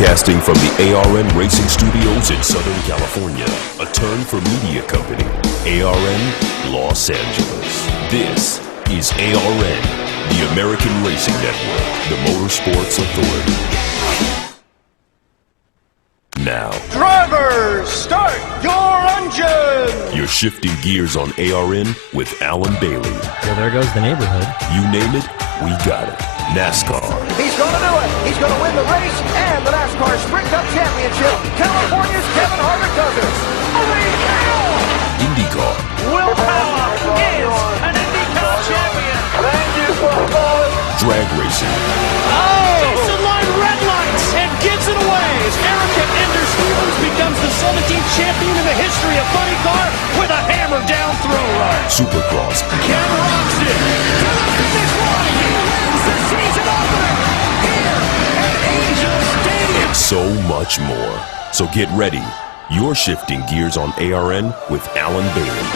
Broadcasting from the ARN Racing Studios in Southern California, a turn for media company, ARN Los Angeles. This is ARN, the American Racing Network, the Motorsports Authority. Now, drivers, start your engine! You're shifting gears on ARN with Alan Bailey. Well, there goes the neighborhood. You name it, we got it. NASCAR. He's going to do it. He's going to win the race and the NASCAR Sprint Cup Championship. California's Kevin Harvick does it. IndyCar. Will Power is an IndyCar champion. Thank you, folks. Drag racing. Jason line red lights and gives it away. Erica Ender Stevens becomes the 17th champion in the history of funny car with a hammer down throw run. Supercross. Ken rocks it to the finish line. He wins the season opener here at Angel Stadium. And so much more. So get ready. You're shifting gears on ARN with Alan Bailey.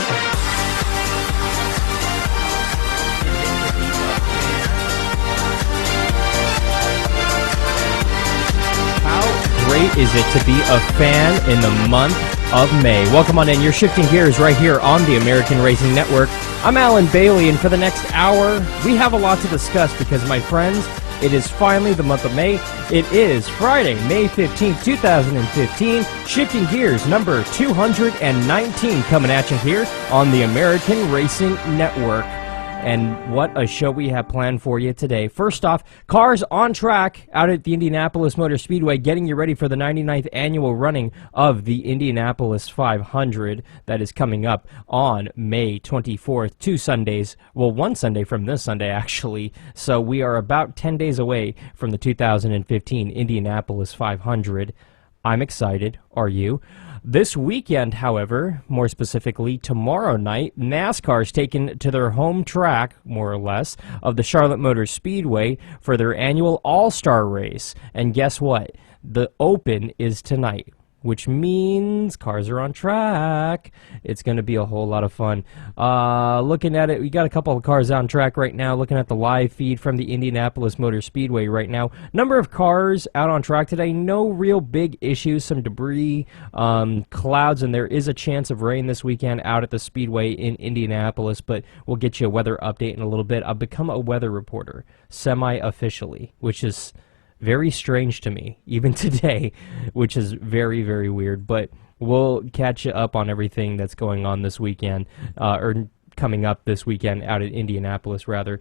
Great is it to be a fan in the month of May. Welcome on in. You're shifting gears right here on the American Racing Network. I'm Alan Bailey, and for the next hour, we have a lot to discuss because, my friends, it is finally the month of May. It is Friday, May 15th, 2015. Shifting gears, number 219, coming at you here on the American Racing Network. And what a show we have planned for you today. First off, cars on track out at the Indianapolis Motor Speedway, getting you ready for the 99th annual running of the Indianapolis 500 that is coming up on May 24th, 2 Sundays. Well, 1 Sunday from this Sunday, actually. So we are about 10 days away from the 2015 Indianapolis 500. I'm excited. Are you? This weekend, however, more specifically tomorrow night, NASCAR is taken to their home track, more or less, of the Charlotte Motor Speedway for their annual All-Star race. And guess what? The Open is tonight, which means cars are on track. It's going to be a whole lot of fun. Looking at it, we got a couple of cars on track right now. Looking at the live feed from the Indianapolis Motor Speedway right now. Number of cars out on track today. No real big issues. Some debris, clouds, and there is a chance of rain this weekend out at the Speedway in Indianapolis, but we'll get you a weather update in a little bit. I've become a weather reporter, semi-officially, which is very strange to me, even today, which is very, very weird. But we'll catch you up on everything that's going on this weekend, or coming up this weekend out at Indianapolis, rather.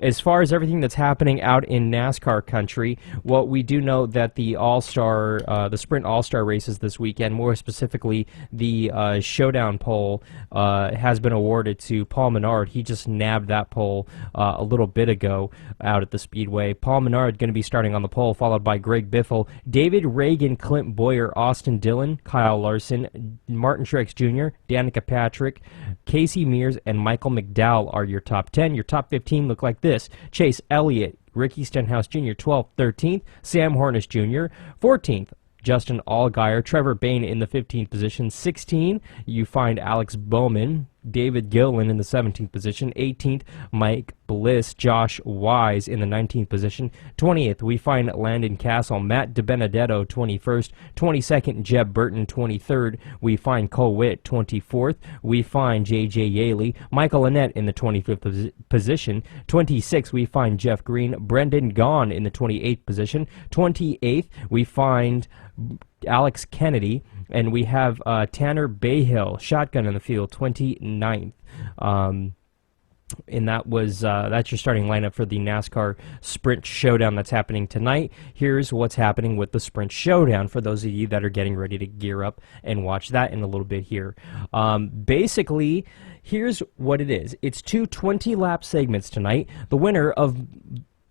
As far as everything that's happening out in NASCAR country, well, we do know that the All-Star, the Sprint All-Star races this weekend, more specifically the Showdown pole, has been awarded to Paul Menard. He just nabbed that pole a little bit ago out at the Speedway. Paul Menard going to be starting on the pole, followed by Greg Biffle, David Reagan, Clint Boyer, Austin Dillon, Kyle Larson, Martin Truex Jr., Danica Patrick, Casey Mears, and Michael McDowell are your top 10. Your top 15 look like this: Chase Elliott, Ricky Stenhouse Jr., 12th, 13th, Sam Hornish Jr., 14th, Justin Allgaier, Trevor Bayne in the 15th position, 16, you find Alex Bowman, David Gilliland in the 17th position, 18th, Mike Bliss, Josh Wise in the 19th position, 20th, we find Landon Castle, Matt DiBenedetto, 21st, 22nd, Jeb Burton, 23rd, we find Cole Witt, 24th, we find J.J. Yaley, Michael Annett in the 25th position, 26th, we find Jeff Green, Brendan Gaughan in the 28th position, 28th, we find Alex Kennedy, and we have Tanner Bayhill, shotgun in the field, 29th. And that was that's your starting lineup for the NASCAR Sprint Showdown that's happening tonight. Here's what's happening with the Sprint Showdown for those of you that are getting ready to gear up and watch that in a little bit here. Basically, here's what it is. It's two 20-lap segments tonight. The winner of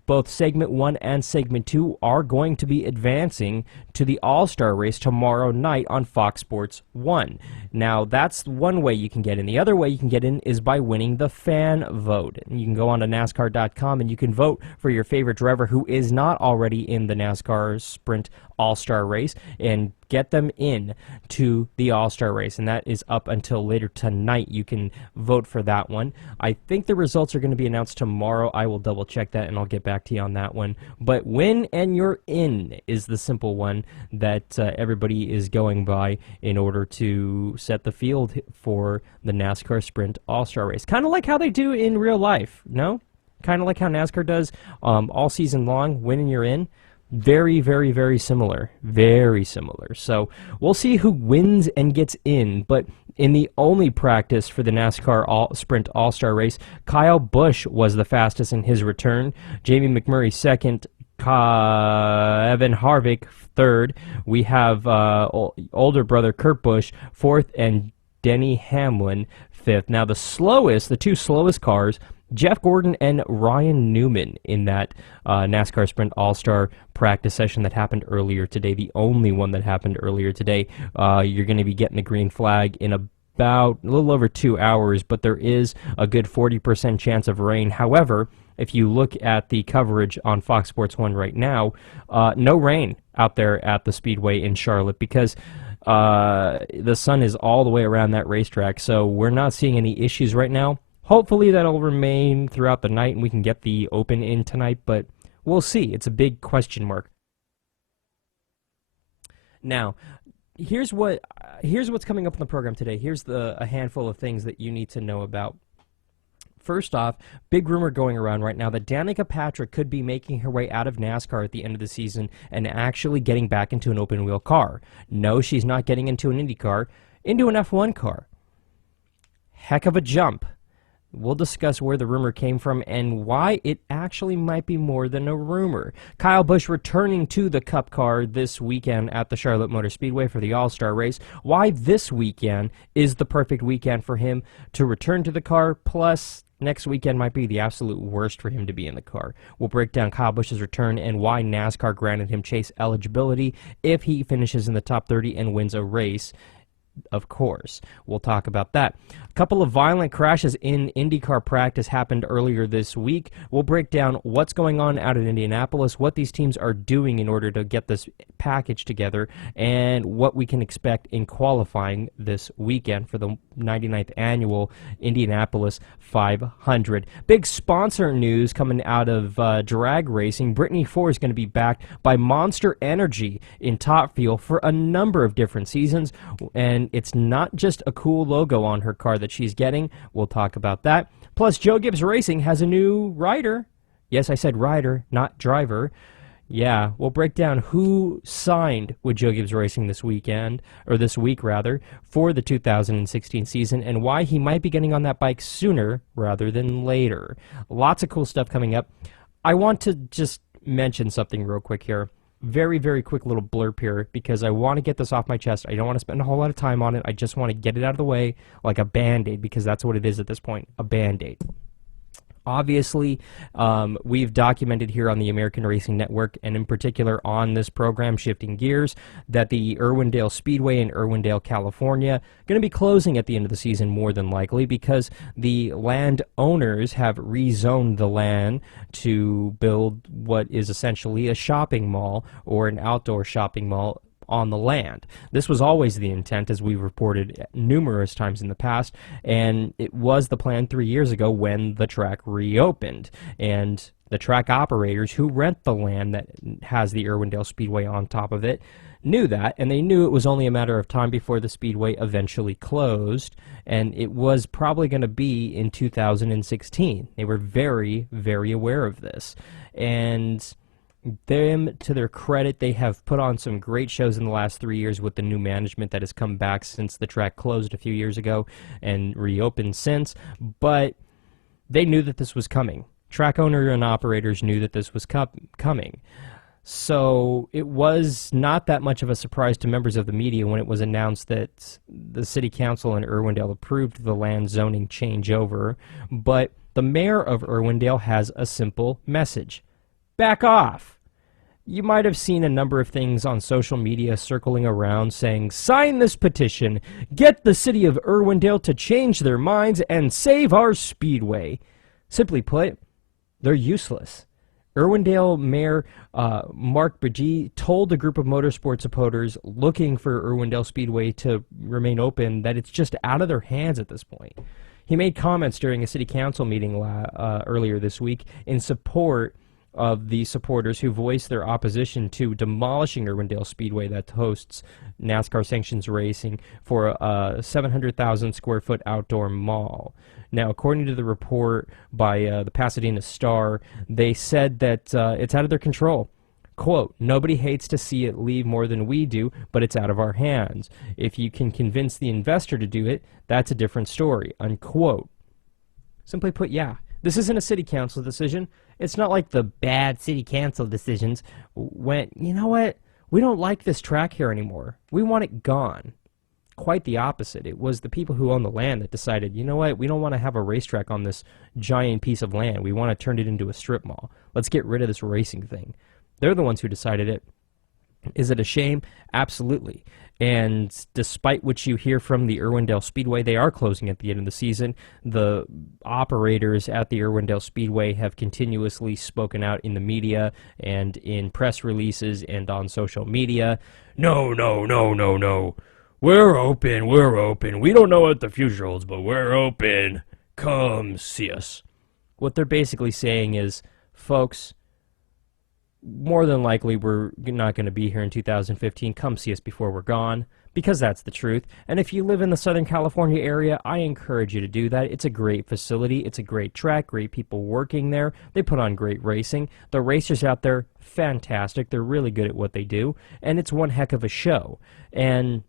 both Segment 1 and Segment 2 are going to be advancing to the All-Star race tomorrow night on Fox Sports 1. Now, that's one way you can get in. The other way you can get in is by winning the fan vote. And you can go on to NASCAR.com and you can vote for your favorite driver who is not already in the NASCAR Sprint All-Star race and get them in to the All-Star race, and that is up until later tonight. You can vote for that one. I think the results are going to be announced tomorrow. I will double check that and I'll get back to you on that one. But win and you're in is the simple one that everybody is going by in order to set the field for the NASCAR Sprint All-Star race. Kind of like how they do in real life, no? Kind of like how NASCAR does all season long, win and you're in. Very, very, very similar. Very similar. So we'll see who wins and gets in. But in the only practice for the NASCAR Sprint All-Star race, Kyle Busch was the fastest in his return. Jamie McMurray second. Evan Harvick third. We have older brother Kurt Busch fourth, and Denny Hamlin fifth. Now the two slowest cars, Jeff Gordon and Ryan Newman in that NASCAR Sprint All-Star practice session that happened earlier today, the only one that happened earlier today. You're going to be getting the green flag in about a little over 2 hours, but there is a good 40% chance of rain. However, if you look at the coverage on Fox Sports 1 right now, no rain out there at the Speedway in Charlotte because the sun is all the way around that racetrack, so we're not seeing any issues right now. Hopefully that'll remain throughout the night and we can get the open in tonight, but we'll see. It's a big question mark. Now, here's what's coming up on the program today. Here's a handful of things that you need to know about. First off, big rumor going around right now that Danica Patrick could be making her way out of NASCAR at the end of the season and actually getting back into an open-wheel car. No, she's not getting into an Indy car, into an F1 car. Heck of a jump. We'll discuss where the rumor came from and why it actually might be more than a rumor. Kyle Busch returning to the Cup car this weekend at the Charlotte Motor Speedway for the All-Star race. Why this weekend is the perfect weekend for him to return to the car, plus next weekend might be the absolute worst for him to be in the car. We'll break down Kyle Busch's return and why NASCAR granted him chase eligibility if he finishes in the top 30 and wins a race. Of course, we'll talk about that. A couple of violent crashes in IndyCar practice happened earlier this week. We'll break down what's going on out in Indianapolis, what these teams are doing in order to get this package together, and what we can expect in qualifying this weekend for the 99th annual Indianapolis 500. Big sponsor news coming out of drag racing. Brittany Ford is going to be backed by Monster Energy in Top Fuel for a number of different seasons, and it's not just a cool logo on her car that she's getting. We'll talk about that. Plus, Joe Gibbs Racing has a new rider. Yes, I said rider, not driver. Yeah, we'll break down who signed with Joe Gibbs Racing this weekend, or this week rather, for the 2016 season, and why he might be getting on that bike sooner rather than later. Lots of cool stuff coming up. I want to just mention something real quick here. Very, very quick little blurb here because I want to get this off my chest. I don't want to spend a whole lot of time on it. I just want to get it out of the way like a Band-Aid because that's what it is at this point, a Band-Aid. Obviously, we've documented here on the American Racing Network, and in particular on this program, Shifting Gears, that the Irwindale Speedway in Irwindale, California, going to be closing at the end of the season more than likely because the landowners have rezoned the land to build what is essentially a shopping mall or an outdoor shopping mall on the land. This was always the intent, as we've reported numerous times in the past, and it was the plan 3 years ago when the track reopened. And the track operators who rent the land that has the Irwindale Speedway on top of it knew that, and they knew it was only a matter of time before the Speedway eventually closed, and it was probably going to be in 2016. They were very, very aware of this. And them, to their credit, they have put on some great shows in the last 3 years with the new management that has come back since the track closed a few years ago and reopened since, but they knew that this was coming. Track owner and operators knew that this was coming. So it was not that much of a surprise to members of the media when it was announced that the city council in Irwindale approved the land zoning changeover, but the mayor of Irwindale has a simple message. Back off. You might have seen a number of things on social media circling around saying, sign this petition, get the city of Irwindale to change their minds and save our speedway. Simply put, they're useless. Irwindale Mayor Mark Bridgie told a group of motorsport supporters looking for Irwindale Speedway to remain open that it's just out of their hands at this point. He made comments during a city council meeting earlier this week in support of the supporters who voiced their opposition to demolishing Irwindale Speedway that hosts NASCAR sanctions racing for a 700,000 square foot outdoor mall. Now, according to the report by the Pasadena Star, they said that it's out of their control. Quote, "Nobody hates to see it leave more than we do, but it's out of our hands. If you can convince the investor to do it, that's a different story," unquote. Simply put, yeah, this isn't a city council decision. It's not like the bad city council decisions went, you know what, we don't like this track here anymore. We want it gone. Quite the opposite. It was the people who own the land that decided, you know what, we don't want to have a racetrack on this giant piece of land. We want to turn it into a strip mall. Let's get rid of this racing thing. They're the ones who decided it. Is it a shame? Absolutely. And despite what you hear from the Irwindale Speedway, they are closing at the end of the season. The operators at the Irwindale Speedway have continuously spoken out in the media and in press releases and on social media. No, no, no, no, no. We're open, we're open. We don't know what the future holds, but we're open. Come see us. What they're basically saying is, folks, more than likely we're not going to be here in 2015. Come see us before we're gone, because that's the truth. And if you live in the Southern California area, I encourage you to do that. It's a great facility. It's a great track, great people working there. They put on great racing. The racers out there, fantastic. They're really good at what they do, and it's one heck of a show. And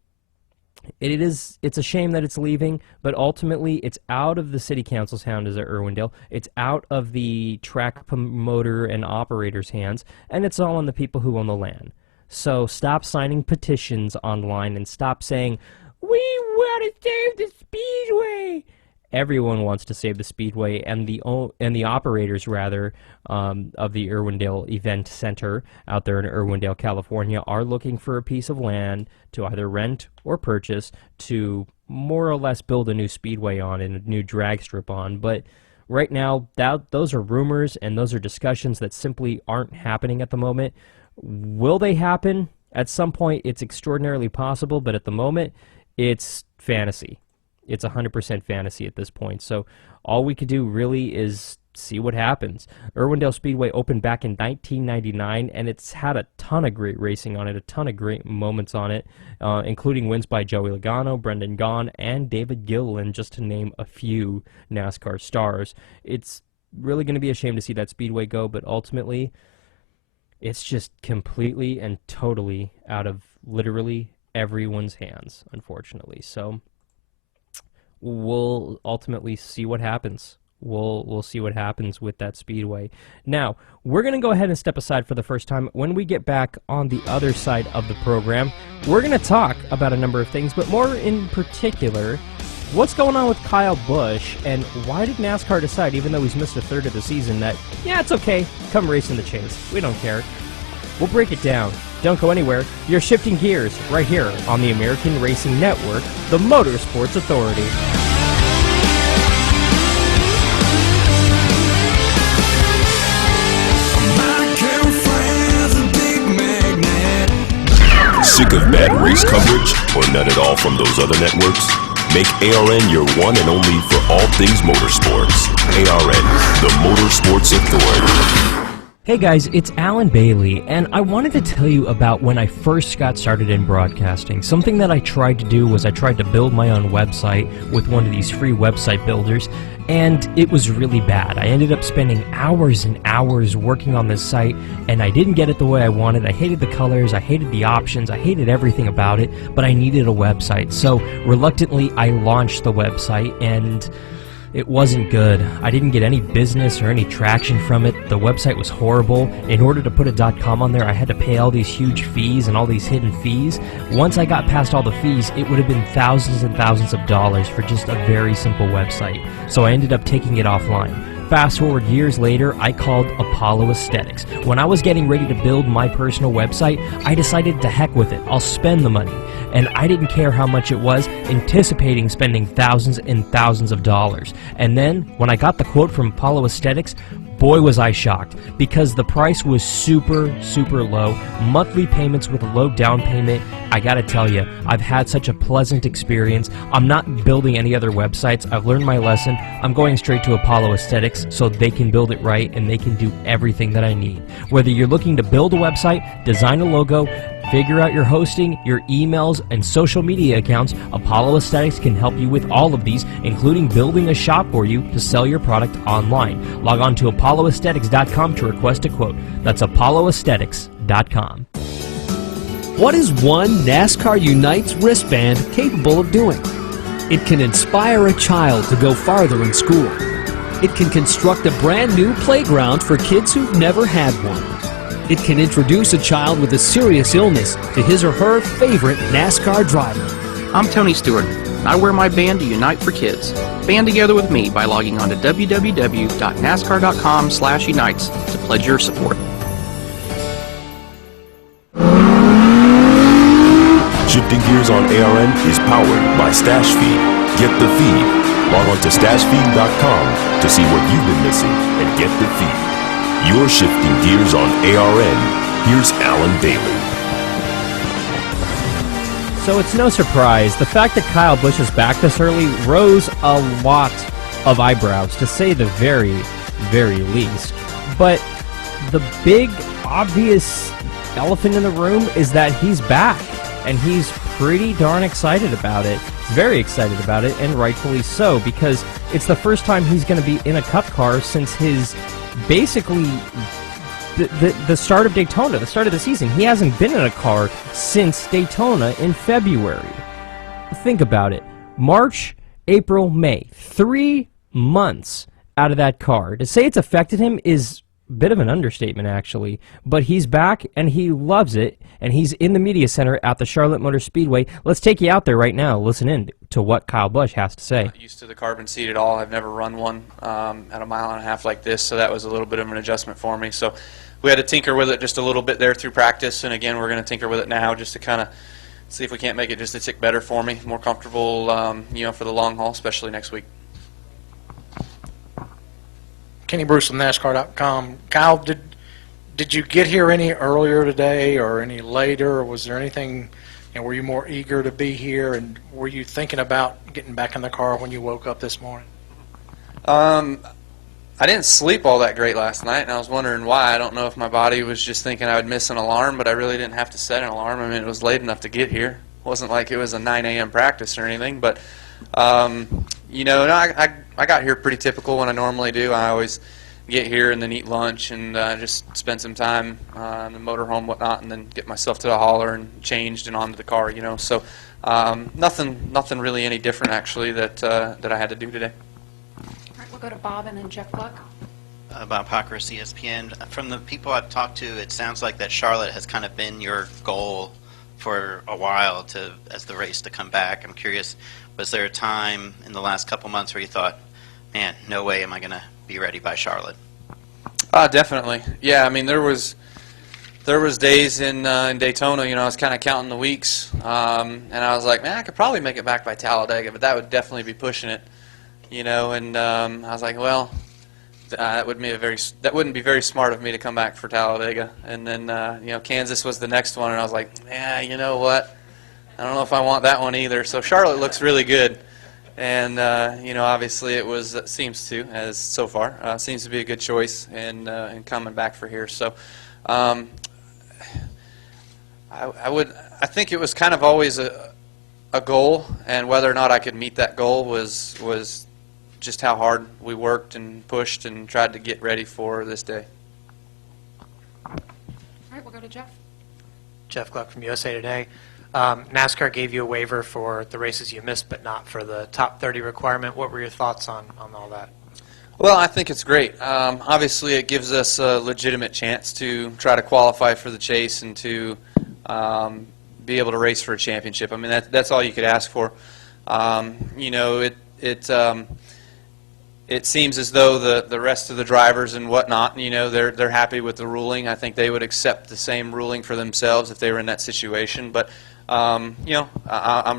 it's a shame that it's leaving, but ultimately it's out of the city council's hands at Irwindale. It's out of the track promoter and operator's hands, and it's all on the people who own the land. So stop signing petitions online and stop saying, "We want to save the Speedway." Everyone wants to save the Speedway, and the operators, rather, of the Irwindale Event Center out there in Irwindale, California, are looking for a piece of land to either rent or purchase to more or less build a new speedway on and a new drag strip on. But right now, those are rumors, and those are discussions that simply aren't happening at the moment. Will they happen? At some point, it's extraordinarily possible, but at the moment, it's fantasy. It's 100% fantasy at this point. So all we could do really is see what happens. Irwindale Speedway opened back in 1999, and it's had a ton of great racing on it, a ton of great moments on it, including wins by Joey Logano, Brendan Gaughan, and David Gilliland, just to name a few NASCAR stars. It's really going to be a shame to see that Speedway go, but ultimately, it's just completely and totally out of literally everyone's hands, unfortunately. So we'll ultimately see what happens. We'll see what happens with that Speedway. Now, we're going to go ahead and step aside for the first time. When we get back on the other side of the program, we're going to talk about a number of things, but more in particular, what's going on with Kyle Busch, and why did NASCAR decide, even though he's missed a third of the season, that, yeah, it's okay, come race in the chase. We don't care. We'll break it down. Don't go anywhere. You're shifting gears right here on the American Racing Network, the Motorsports Authority. Sick of bad race coverage or none at all from those other networks? Make ARN your one and only for all things motorsports. ARN, the Motorsports Authority. Hey guys, it's Alan Bailey, and I wanted to tell you about when I first got started in broadcasting. Something that I tried to do was I tried to build my own website with one of these free website builders, and it was really bad. I ended up spending hours and hours working on this site, and I didn't get it the way I wanted. I hated the colors, I hated the options, I hated everything about it, but I needed a website. So reluctantly, I launched the website, and it wasn't good. I didn't get any business or any traction from it. The website was horrible. In order to put a .com on there, I had to pay all these huge fees and all these hidden fees. Once I got past all the fees, it would have been thousands and thousands of dollars for just a very simple website. So I ended up taking it offline. Fast forward years later, I called Apollo Aesthetics. When I was getting ready to build my personal website, I decided to heck with it. I'll spend the money. And I didn't care how much it was, anticipating spending thousands and thousands of dollars. And then, when I got the quote from Apollo Aesthetics, boy was I shocked, because the price was super low. Monthly payments with a low down payment. I gotta tell you, I've had such a pleasant experience. I'm not building any other websites. I've learned my lesson. I'm going straight to Apollo Aesthetics so they can build it right and they can do everything that I need. Whether you're looking to build a website, design a logo, figure out your hosting, your emails, and social media accounts, Apollo Aesthetics can help you with all of these, including building a shop for you to sell your product online. Log on to apolloaesthetics.com to request a quote. That's apolloaesthetics.com. What is one NASCAR Unites wristband capable of doing? It can inspire a child to go farther in school. It can construct a brand new playground for kids who've never had one. It can introduce a child with a serious illness to his or her favorite NASCAR driver. I'm Tony Stewart. I wear my band to Unite for Kids. Band together with me by logging on to www.nascar.com/unites to pledge your support. Shifting Gears on ARN is powered by Stash Feed. Get the feed. Log on to stashfeed.com to see what you've been missing and get the feed. You're Shifting Gears on ARN. Here's Alan Bailey. So it's no surprise, the fact that Kyle Busch is back this early rose a lot of eyebrows, to say the very least. But the big, obvious elephant in the room is that he's back, and he's pretty darn excited about it. He's very excited about it, and rightfully so, because it's the first time he's going to be in a Cup car since his, basically, the start of Daytona, the start of the season. He hasn't been in a car since Daytona in February. Think about it. March, April, May. 3 months out of that car. To say it's affected him is a bit of an understatement, actually. But he's back, and he loves it, and he's in the media center at the Charlotte Motor Speedway. Let's take you out there right now. Listen in to what Kyle Busch has to say. Not used to the carbon seat at all. I've never run one at a mile and a half like this, so that was a little bit of an adjustment for me. So we had to tinker with it just a little bit there through practice, and again, we're going to tinker with it now just to kind of see if we can't make it just a tick better for me, more comfortable, for the long haul, especially next week. Kenny Bruce from NASCAR.com. Kyle, did you get here any earlier today or any later, or was there anything, were you more eager to be here, and were you thinking about getting back in the car when you woke up this morning? I didn't sleep all that great last night, and I was wondering why. I don't know if my body was just thinking I would miss an alarm, but I really didn't have to set an alarm. I mean, it was late enough to get here. It wasn't like it was a 9 a.m. practice or anything, but, I got here pretty typical when I normally do. I always get here and then eat lunch and just spend some time in the motorhome, whatnot, and then get myself to the hauler and changed and onto the car, So nothing really any different, actually, that I had to do today. We'll go to Bob and then Jeff Gluck. Bob Pockris, ESPN. From the people I've talked to, it sounds like that Charlotte has kind of been your goal for a while as the race to come back. I'm curious, was there a time in the last couple months where you thought, man, no way am I going to be ready by Charlotte? Definitely. Yeah, I mean, there was days in Daytona, I was kind of counting the weeks, and I was like, man, I could probably make it back by Talladega, but that would definitely be pushing it. And I was like, well, that wouldn't be very smart of me to come back for Talladega. And then, Kansas was the next one, and I was like, yeah, you know what? I don't know if I want that one either. So Charlotte looks really good, and obviously seems to be a good choice in coming back for here. So I think it was kind of always a goal, and whether or not I could meet that goal was just how hard we worked and pushed and tried to get ready for this day. All right, we'll go to Jeff. Jeff Gluck from USA Today. NASCAR gave you a waiver for the races you missed, but not for the top 30 requirement. What were your thoughts on all that? Well, I think it's great. Obviously, it gives us a legitimate chance to try to qualify for the chase and to be able to race for a championship. I mean, that's all you could ask for. It seems as though the rest of the drivers and whatnot, they're happy with the ruling. I think they would accept the same ruling for themselves if they were in that situation. But I'm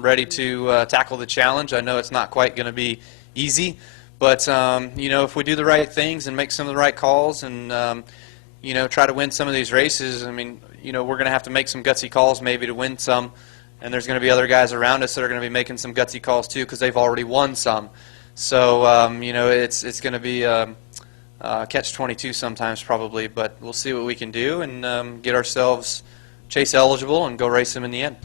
ready to tackle the challenge. I know it's not quite going to be easy, But you know, if we do the right things and make some of the right calls and you know, try to win some of these races, I mean, you know, we're going to have to make some gutsy calls maybe to win some, and there's going to be other guys around us that are going to be making some gutsy calls too because they've already won some. So you know, it's going to be catch-22 sometimes probably, but we'll see what we can do and get ourselves chase eligible and go race them in the end.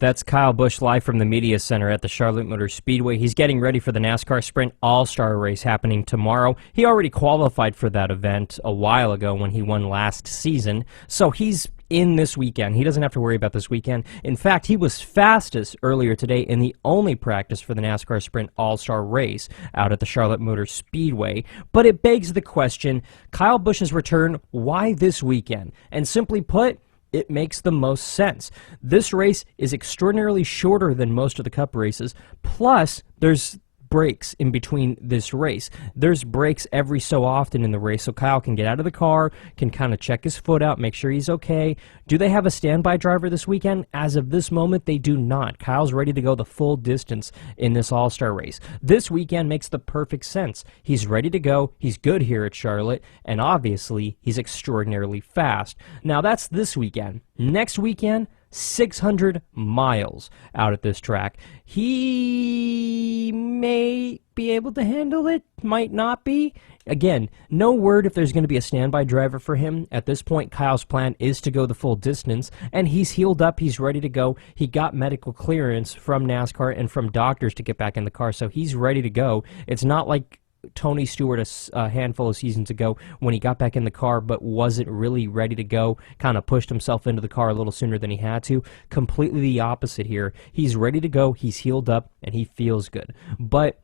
That's Kyle Busch live from the Media Center at the Charlotte Motor Speedway. He's getting ready for the NASCAR Sprint All-Star Race happening tomorrow. He already qualified for that event a while ago when he won last season, so he's in this weekend. He doesn't have to worry about this weekend. In fact, he was fastest earlier today in the only practice for the NASCAR Sprint All-Star Race out at the Charlotte Motor Speedway. But it begs the question, Kyle Busch's return, why this weekend? And simply put, it makes the most sense. This race is extraordinarily shorter than most of the Cup races, plus there's breaks in between this race. There's breaks every so often in the race, so Kyle can get out of the car, can kind of check his foot out, make sure he's okay. Do they have a standby driver this weekend? As of this moment, they do not. Kyle's ready to go the full distance in this All-Star race. This weekend makes the perfect sense. He's ready to go, he's good here at Charlotte, and obviously, he's extraordinarily fast. Now, that's this weekend. Next weekend, 600 miles out at this track. He may be able to handle it, might not be. Again, no word if there's going to be a standby driver for him. At this point, Kyle's plan is to go the full distance, and he's healed up, he's ready to go. He got medical clearance from NASCAR and from doctors to get back in the car, so he's ready to go. It's not like Tony Stewart a handful of seasons ago when he got back in the car but wasn't really ready to go, kind of pushed himself into the car a little sooner than he had to. Completely the opposite here. He's ready to go, he's healed up, and he feels good. But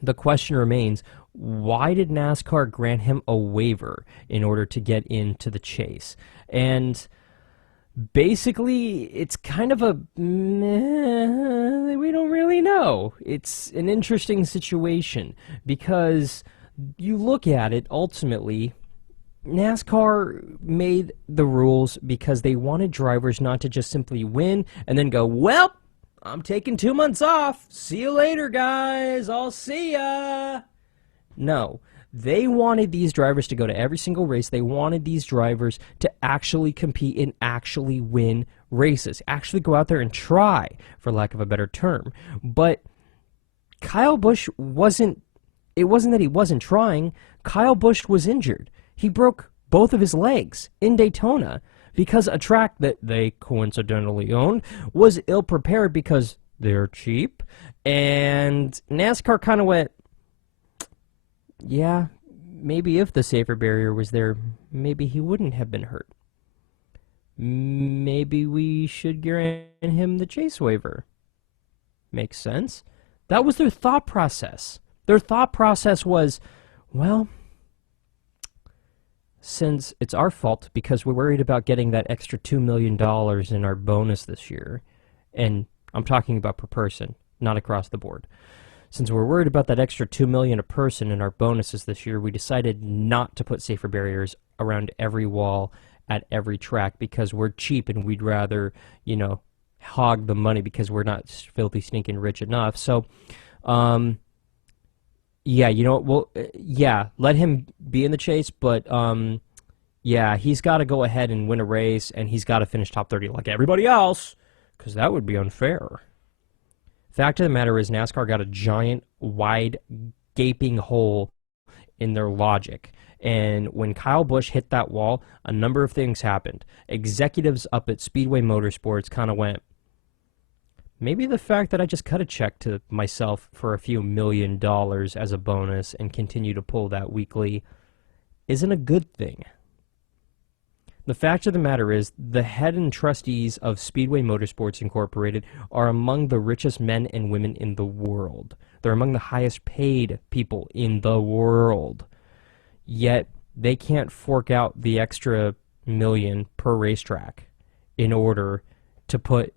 the question remains, why did NASCAR grant him a waiver in order to get into the chase? And basically, it's kind of a we don't really know. It's an interesting situation because you look at it, ultimately, NASCAR made the rules because they wanted drivers not to just simply win and then go, well, I'm taking 2 months off. See you later, guys. I'll see ya. No. They wanted these drivers to go to every single race. They wanted these drivers to actually compete and actually win races, actually go out there and try, for lack of a better term. But Kyle Busch wasn't, it wasn't that he wasn't trying. Kyle Busch was injured. He broke both of his legs in Daytona because a track that they coincidentally owned was ill-prepared because they're cheap. And NASCAR kind of went, yeah, maybe if the safer barrier was there, maybe he wouldn't have been hurt. Maybe we should grant him the chase waiver. Makes sense. That was their thought process. Their thought process was, well, since it's our fault because we're worried about getting that extra $2 million in our bonus this year, and I'm talking about per person, not across the board. Since we're worried about that extra $2 million a person in our bonuses this year, we decided not to put safer barriers around every wall at every track because we're cheap and we'd rather, you know, hog the money because we're not filthy stinking rich enough. So, yeah, you know, well, yeah, let him be in the chase, but, yeah, he's got to go ahead and win a race and he's got to finish top 30 like everybody else because that would be unfair. Fact of the matter is NASCAR got a giant, wide, gaping hole in their logic. And when Kyle Busch hit that wall, a number of things happened. Executives up at Speedway Motorsports kind of went, maybe the fact that I just cut a check to myself for a few $1 million as a bonus and continue to pull that weekly isn't a good thing. The fact of the matter is, the head and trustees of Speedway Motorsports Incorporated are among the richest men and women in the world. They're among the highest paid people in the world. Yet, they can't fork out the extra $1 million per racetrack in order to put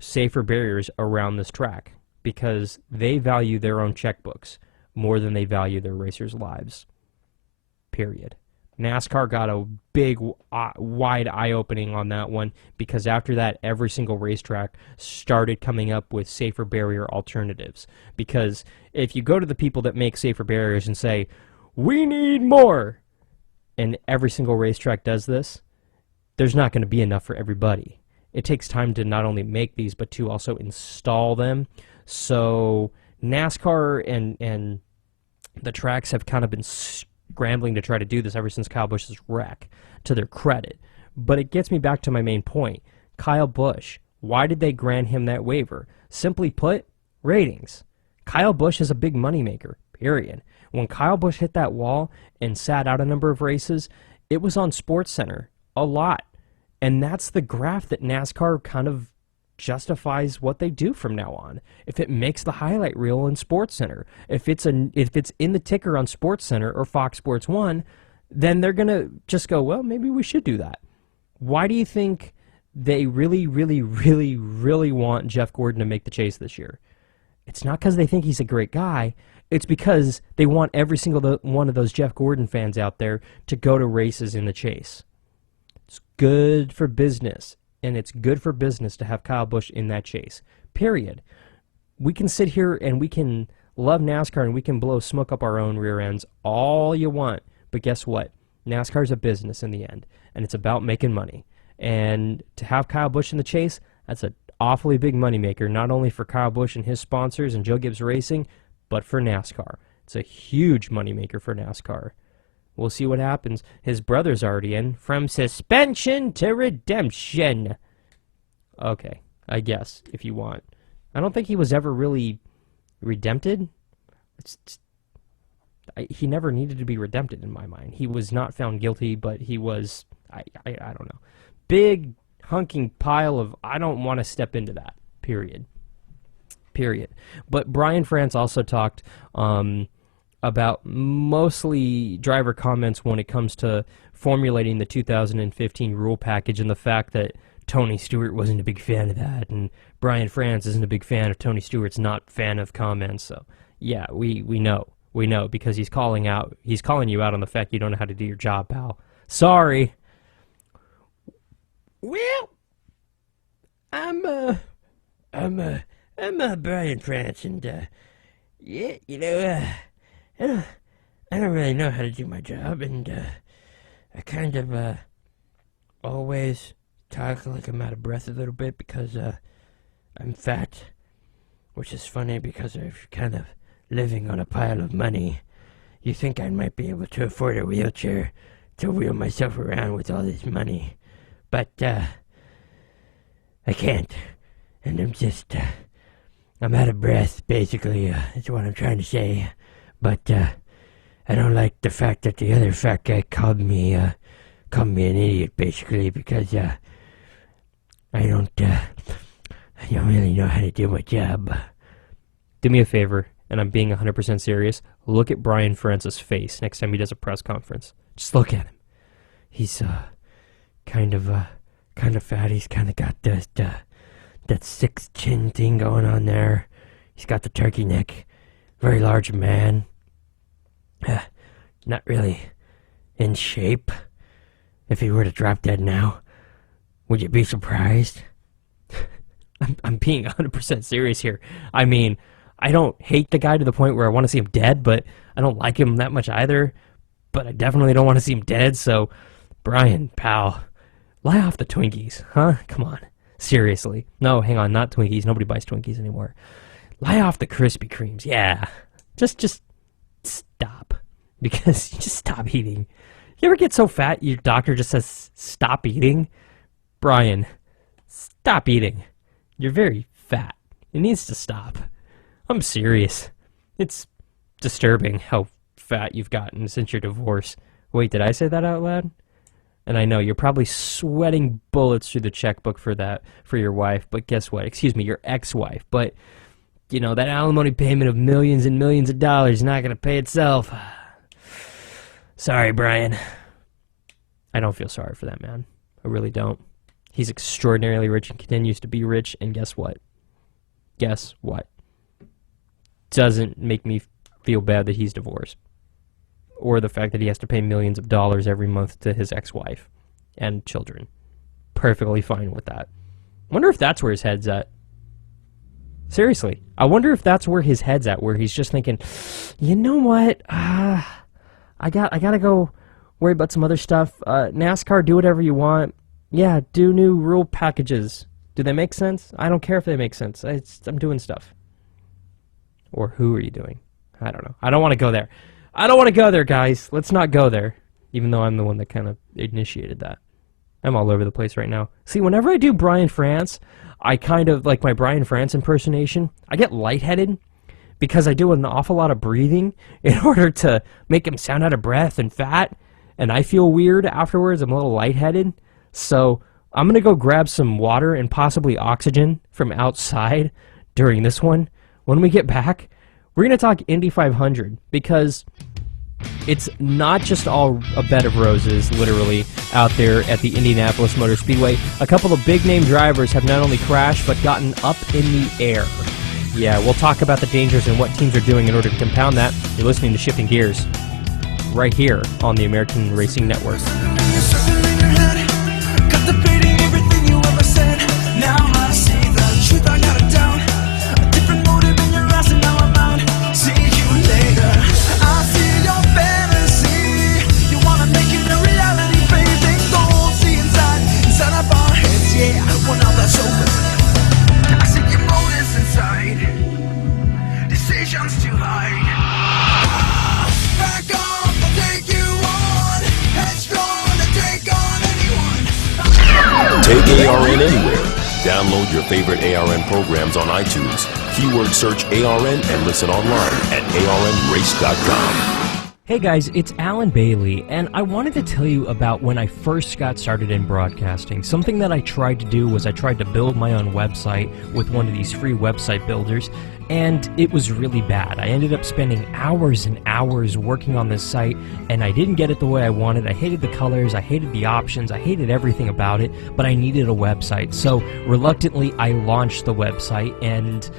safer barriers around this track because they value their own checkbooks more than they value their racers' lives. Period. NASCAR got a big, wide eye-opening on that one, because after that, every single racetrack started coming up with safer barrier alternatives. Because if you go to the people that make safer barriers and say, we need more, and every single racetrack does this, there's not going to be enough for everybody. It takes time to not only make these, but to also install them. So NASCAR and the tracks have kind of been scrambling to try to do this ever since Kyle Busch's wreck, to their credit. But it gets me back to my main point. Kyle Busch, why did they grant him that waiver? Simply put, ratings. Kyle Busch is a big moneymaker, period. When Kyle Busch hit that wall and sat out a number of races, it was on SportsCenter a lot. And that's the graph that NASCAR kind of justifies what they do from now on. If it makes the highlight reel in SportsCenter, if it's in the ticker on SportsCenter or Fox Sports 1, then they're going to just go, well, maybe we should do that. Why do you think they really, really, really, really want Jeff Gordon to make the chase this year? It's not because they think he's a great guy. It's because they want every single one of those Jeff Gordon fans out there to go to races in the chase. It's good for business, and it's good for business to have Kyle Busch in that chase, period. We can sit here and we can love NASCAR and we can blow smoke up our own rear ends all you want, but guess what? NASCAR's a business in the end, and it's about making money. And to have Kyle Busch in the chase, that's an awfully big moneymaker, not only for Kyle Busch and his sponsors and Joe Gibbs Racing, but for NASCAR. It's a huge moneymaker for NASCAR. We'll see what happens. His brother's already in. From suspension to redemption. Okay, I guess, if you want. I don't think he was ever really redempted. He never needed to be redempted in my mind. He was not found guilty, but he was, I don't know. Big, hunking pile of, I don't want to step into that, period. But Brian France also talked about mostly driver comments when it comes to formulating the 2015 rule package, and the fact that Tony Stewart wasn't a big fan of that, and Brian France isn't a big fan of Tony Stewart's not fan of comments. So yeah, we know, because he's calling you out on the fact you don't know how to do your job, pal. Sorry. Well, I'm Brian France, and yeah, I don't really know how to do my job, and I kind of always talk like I'm out of breath a little bit because I'm fat, which is funny because I'm kind of living on a pile of money. You think I might be able to afford a wheelchair to wheel myself around with all this money, but I can't, and I'm out of breath, basically, is what I'm trying to say. But I don't like the fact that the other fat guy called me an idiot, basically, because I don't really know how to do my job. Do me a favor, and I'm being 100% serious. Look at Brian France's face next time he does a press conference. Just look at him. He's kind of fat. He's kind of got that 6 chin thing going on there. He's got the turkey neck. Very large man. Not really in shape. If he were to drop dead now, would you be surprised? I'm being 100% serious here. I mean, I don't hate the guy to the point where I want to see him dead, but I don't like him that much either. But I definitely don't want to see him dead, so Brian, pal, lie off the Twinkies, huh? Come on. Seriously. No, hang on, not Twinkies. Nobody buys Twinkies anymore. Lie off the Krispy Kremes, yeah. Just stop. Because you just stop eating. You ever get so fat your doctor just says, stop eating? Brian, stop eating. You're very fat. It needs to stop. I'm serious. It's disturbing how fat you've gotten since your divorce. Wait, did I say that out loud? And I know you're probably sweating bullets through the checkbook for that, for your wife. But guess what? Excuse me, your ex-wife. But, you know, that alimony payment of millions and millions of dollars is not going to pay itself. Sorry, Brian. I don't feel sorry for that man. I really don't. He's extraordinarily rich and continues to be rich. And guess what? Guess what? Doesn't make me feel bad that he's divorced. or the fact that he has to pay millions of dollars every month to his ex-wife and children. Perfectly fine with that. Wonder if that's where his head's at. Seriously, I wonder if that's where his head's at, where he's just thinking, you know what, I gotta go worry about some other stuff. NASCAR, do whatever you want. Yeah, do new rule packages. Do they make sense? I don't care if they make sense. I'm doing stuff. Or who are you doing? I don't know. I don't want to go there. I don't want to go there, guys. Let's not go there, even though I'm the one that kind of initiated that. I'm all over the place right now. See, whenever I do Brian France, I kind of, like my Brian France impersonation, I get lightheaded because I do an awful lot of breathing in order to make him sound out of breath and fat, and I feel weird afterwards. I'm a little lightheaded. So I'm going to go grab some water and possibly oxygen from outside during this one. When we get back, we're going to talk Indy 500 because it's not just all a bed of roses, literally, out there at the Indianapolis Motor Speedway. A couple of big-name drivers have not only crashed, but gotten up in the air. Yeah, we'll talk about the dangers and what teams are doing in order to compound that. You're listening to Shifting Gears right here on the American Racing Network. Take ARN anywhere. Download your favorite ARN programs on iTunes. Keyword search ARN and listen online at arnrace.com. Hey guys, it's Alan Bailey, and I wanted to tell you about when I first got started in broadcasting. Something that I tried to do was I tried to build my own website with one of these free website builders, and it was really bad. I ended up spending hours and hours working on this site, and I didn't get it the way I wanted. I hated the colors, I hated the options, I hated everything about it, but I needed a website. So reluctantly, I launched the website, and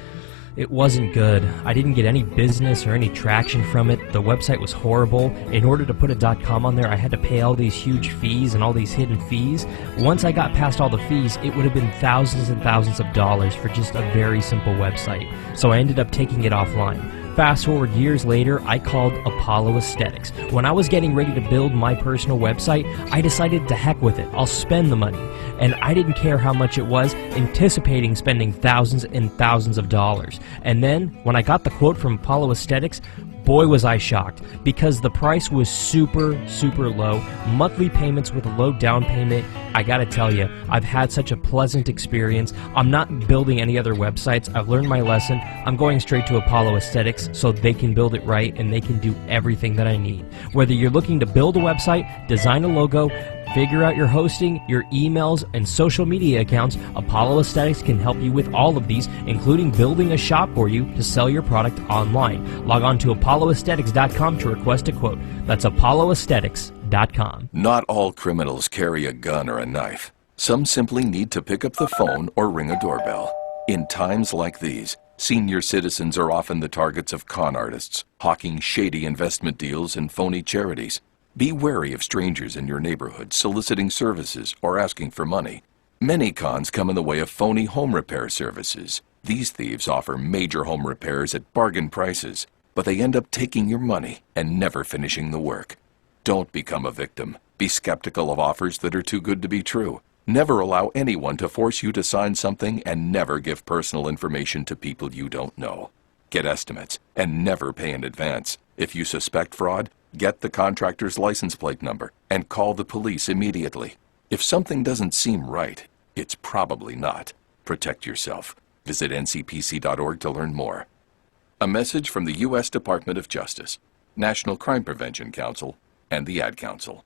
it wasn't good. I didn't get any business or any traction from it. The website was horrible. In order to put a .com on there, I had to pay all these huge fees and all these hidden fees. Once I got past all the fees, it would have been thousands and thousands of dollars for just a very simple website. So I ended up taking it offline. Fast forward years later, I called Apollo Aesthetics. When I was getting ready to build my personal website, I decided to heck with it. I'll spend the money. And I didn't care how much it was, anticipating spending thousands and thousands of dollars. And then, when I got the quote from Apollo Aesthetics, boy was I shocked, because the price was super, super low. Monthly payments with a low down payment. I gotta tell you, I've had such a pleasant experience. I'm not building any other websites. I've learned my lesson. I'm going straight to Apollo Aesthetics so they can build it right and they can do everything that I need. Whether you're looking to build a website, design a logo, figure out your hosting, your emails, and social media accounts, Apollo Aesthetics can help you with all of these, including building a shop for you to sell your product online. Log on to apolloaesthetics.com to request a quote. That's apolloaesthetics.com. Not all criminals carry a gun or a knife. Some simply need to pick up the phone or ring a doorbell. In times like these, senior citizens are often the targets of con artists, hawking shady investment deals and phony charities. Be wary of strangers in your neighborhood soliciting services or asking for money. Many cons come in the way of phony home repair services. These thieves offer major home repairs at bargain prices, but they end up taking your money and never finishing the work. Don't become a victim. Be skeptical of offers that are too good to be true. Never allow anyone to force you to sign something, and never give personal information to people you don't know. Get estimates and never pay in advance. If you suspect fraud, get the contractor's license plate number and call the police immediately. If something doesn't seem right, it's probably not. Protect yourself. Visit ncpc.org to learn more. A message from the U.S. Department of Justice, National Crime Prevention Council, and the Ad Council.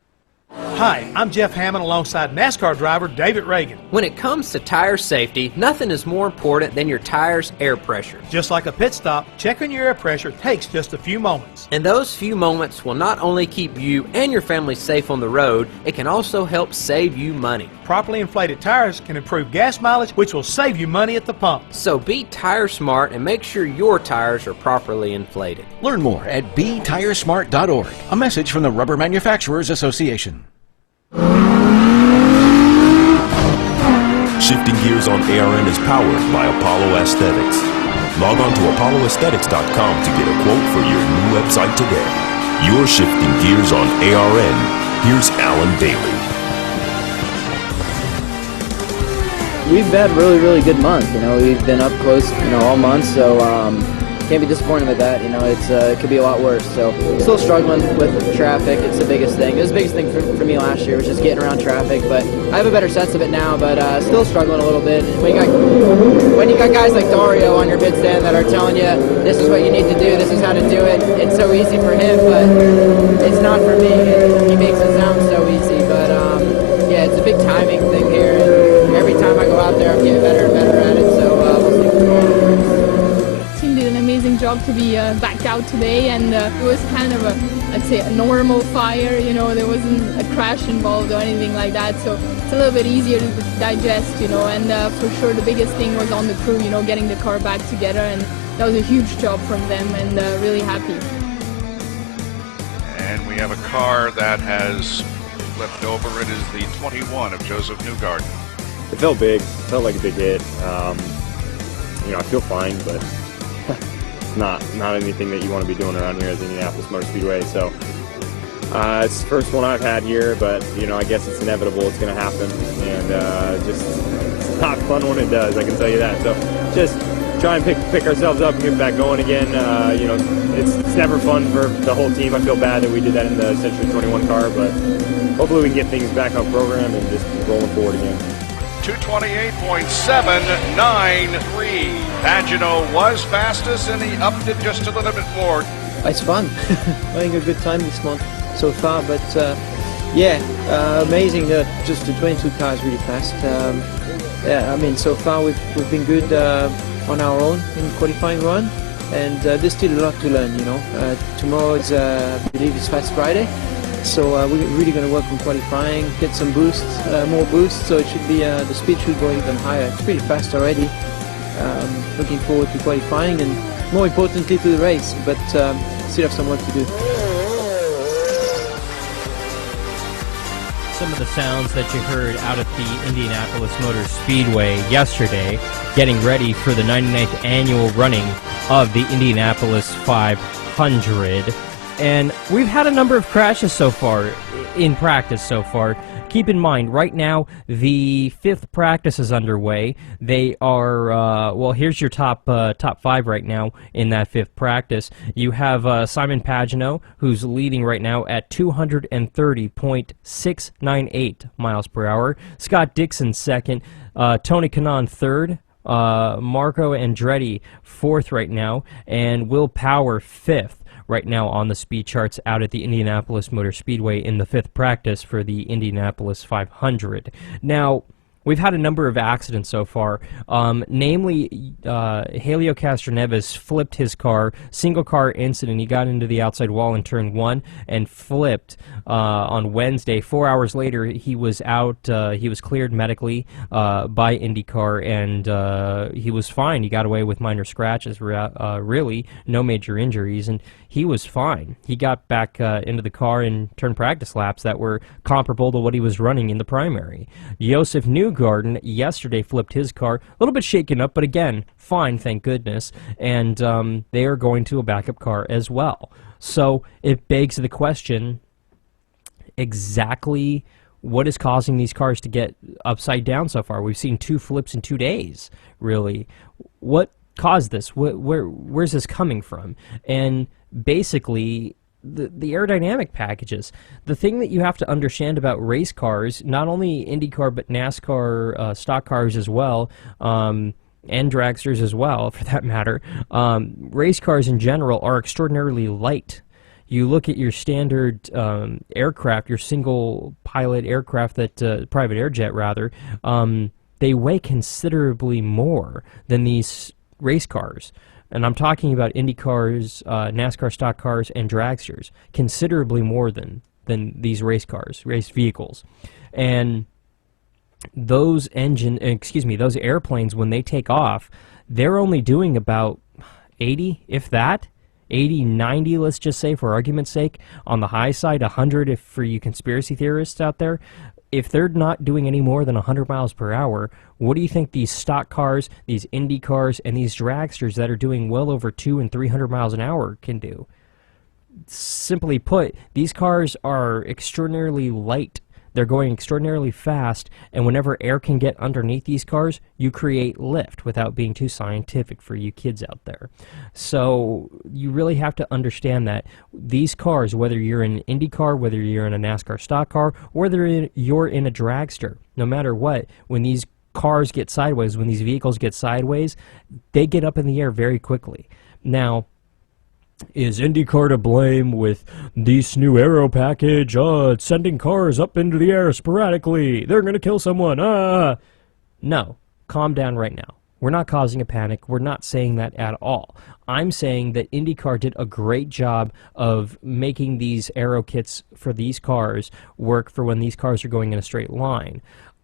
Hi, I'm Jeff Hammond alongside NASCAR driver David Reagan. When it comes to tire safety, nothing is more important than your tire's air pressure. Just like a pit stop, checking your air pressure takes just a few moments. And those few moments will not only keep you and your family safe on the road, it can also help save you money. Properly inflated tires can improve gas mileage, which will save you money at the pump. So be tire smart and make sure your tires are properly inflated. Learn more at betiresmart.org. A message from the Rubber Manufacturers Association. Shifting Gears on ARN is powered by Apollo Aesthetics. Log on to apolloaesthetics.com to get a quote for your new website today. You're shifting gears on ARN. Here's Alan Bailey. We've had a really good month. We've been up close, all month, so can't be disappointed with that. It could be a lot worse. So still struggling with traffic. It's the biggest thing. It was the biggest thing for me last year was just getting around traffic, but I have a better sense of it now, but still struggling a little bit. When you got guys like Dario on your pit stand that are telling you this is what you need to do, this is how to do it, it's so easy for him, but it's not for me. He makes it sound so easy, but yeah, it's a big timing thing here, and every time I go out there, I'm getting better and better at it, so we'll see what's going on. Team did an amazing job to be back out today, and it was kind of let's say a normal fire. There wasn't a crash involved or anything like that, so it's a little bit easier to digest, and for sure the biggest thing was on the crew, getting the car back together, and that was a huge job from them, and really happy. And we have a car that has flipped over. It is the 21 of Joseph Newgarden. It felt big. It felt like a big hit. I feel fine, but it's not anything that you want to be doing around here at the Indianapolis Motor Speedway. So it's the first one I've had here, but I guess it's inevitable. It's going to happen, and it's not fun when it does. I can tell you that. So just try and pick ourselves up and get back going again. It's never fun for the whole team. I feel bad that we did that in the Century 21 car, but hopefully we can get things back on program and just keep rolling forward again. 228.793. Pagano was fastest, and he upped it just a little bit more. It's fun. Having a good time this month so far, but amazing that just the 22 cars really fast. So far we've been good on our own in qualifying run, and there's still a lot to learn. Tomorrow is I believe it's Fast Friday. So we're really going to work on qualifying, get some boosts, more boosts, so it should be, the speed should go even higher. It's pretty fast already. Looking forward to qualifying and more importantly to the race, but still have some work to do. Some of the sounds that you heard out at the Indianapolis Motor Speedway yesterday, getting ready for the 99th annual running of the Indianapolis 500. And we've had a number of crashes so far, in practice so far. Keep in mind, right now, the 5th practice is underway. They are, here's your top 5 right now in that 5th practice. You have Simon Pagano, who's leading right now at 230.698 miles per hour. Scott Dixon second. Tony Kanaan third. Marco Andretti 4th right now. And Will Power 5th. Right now on the speed charts out at the Indianapolis Motor Speedway in the 5th practice for the Indianapolis 500. Now, we've had a number of accidents so far, namely Helio Castroneves flipped his car, single car incident. He got into the outside wall in turn 1 and flipped on Wednesday. 4 hours later, he was out, he was cleared medically by IndyCar, and he was fine. He got away with minor scratches, really, no major injuries, and he was fine. He got back into the car and turned practice laps that were comparable to what he was running in the primary. Joseph Newgarden yesterday flipped his car, a little bit shaken up, but again, fine, thank goodness, and they are going to a backup car as well. So it begs the question, exactly what is causing these cars to get upside down so far? We've seen 2 flips in 2 days, really. What caused this? Where's this coming from? And basically, the aerodynamic packages. The thing that you have to understand about race cars, not only IndyCar but NASCAR stock cars as well, and dragsters as well, for that matter, race cars in general are extraordinarily light. You look at your standard aircraft, your single-pilot aircraft, that private air jet rather, they weigh considerably more than these race cars. And I'm talking about Indy cars, NASCAR stock cars, and dragsters, considerably more than these race cars, race vehicles. And those those airplanes, when they take off, they're only doing about 80, if that. 80, 90, let's just say, for argument's sake. On the high side, 100 if for you conspiracy theorists out there. If they're not doing any more than 100 miles per hour, what do you think these stock cars, these Indy cars, and these dragsters that are doing well over 200 and 300 miles an hour can do? Simply put, these cars are extraordinarily light. They're going extraordinarily fast, and whenever air can get underneath these cars, you create lift without being too scientific for you kids out there. So you really have to understand that these cars, whether you're in an Indy car, whether you're in a NASCAR stock car, or whether you're in a dragster, no matter what, when these cars get sideways, when these vehicles get sideways, they get up in the air very quickly. Now, is IndyCar to blame with this new aero package? It's sending cars up into the air sporadically. They're going to kill someone. No, calm down right now. We're not causing a panic. We're not saying that at all. I'm saying that IndyCar did a great job of making these aero kits for these cars work for when these cars are going in a straight line.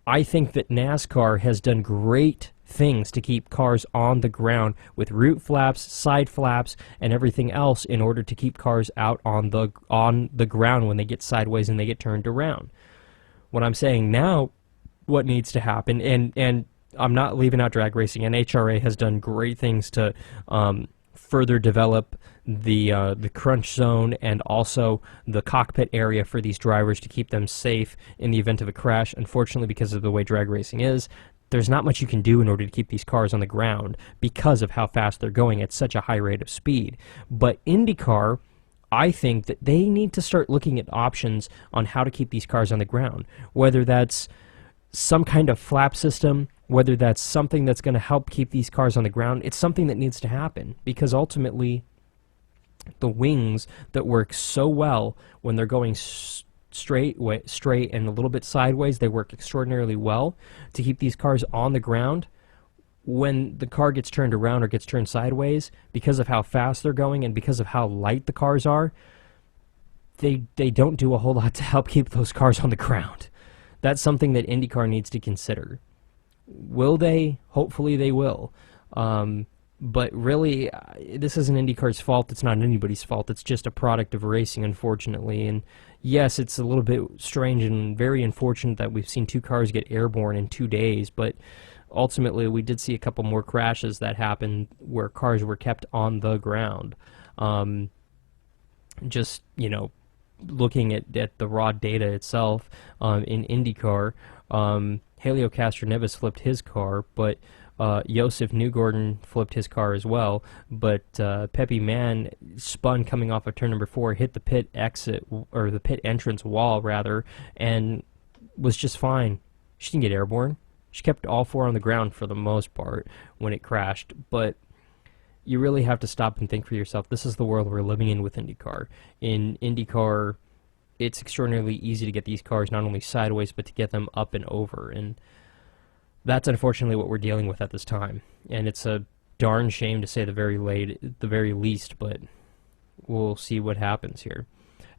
I think that NASCAR has done great things to keep cars on the ground with root flaps, side flaps, and everything else in order to keep cars out on the ground when they get sideways and they get turned around. What I'm saying now, what needs to happen, and I'm not leaving out drag racing, NHRA has done great things to further develop the crunch zone and also the cockpit area for these drivers to keep them safe in the event of a crash. Unfortunately, because of the way drag racing is, there's not much you can do in order to keep these cars on the ground because of how fast they're going at such a high rate of speed. But IndyCar, I think that they need to start looking at options on how to keep these cars on the ground, whether that's some kind of flap system, whether that's something that's going to help keep these cars on the ground. It's something that needs to happen because ultimately the wings that work so well when they're going straight and a little bit sideways, they work extraordinarily well to keep these cars on the ground. When the car gets turned around or gets turned sideways, because of how fast they're going and because of how light the cars are, they don't do a whole lot to help keep those cars on the ground. That's something that IndyCar needs to consider. Will they? Hopefully they will. But really, this isn't IndyCar's fault. It's not anybody's fault. It's just a product of racing, unfortunately. And yes, it's a little bit strange and very unfortunate that we've seen 2 cars get airborne in 2 days. But ultimately, we did see a couple more crashes that happened where cars were kept on the ground. Just, looking at the raw data itself in IndyCar, Helio Castroneves flipped his car, but Josef Newgarden flipped his car as well, but Pepe Mann spun coming off of turn number 4, hit the pit exit, or the pit entrance wall, rather, and was just fine. She didn't get airborne. She kept all 4 on the ground for the most part when it crashed, but you really have to stop and think for yourself. This is the world we're living in with IndyCar. In IndyCar, it's extraordinarily easy to get these cars not only sideways, but to get them up and over, and that's unfortunately what we're dealing with at this time. And it's a darn shame to say the very least, but we'll see what happens here.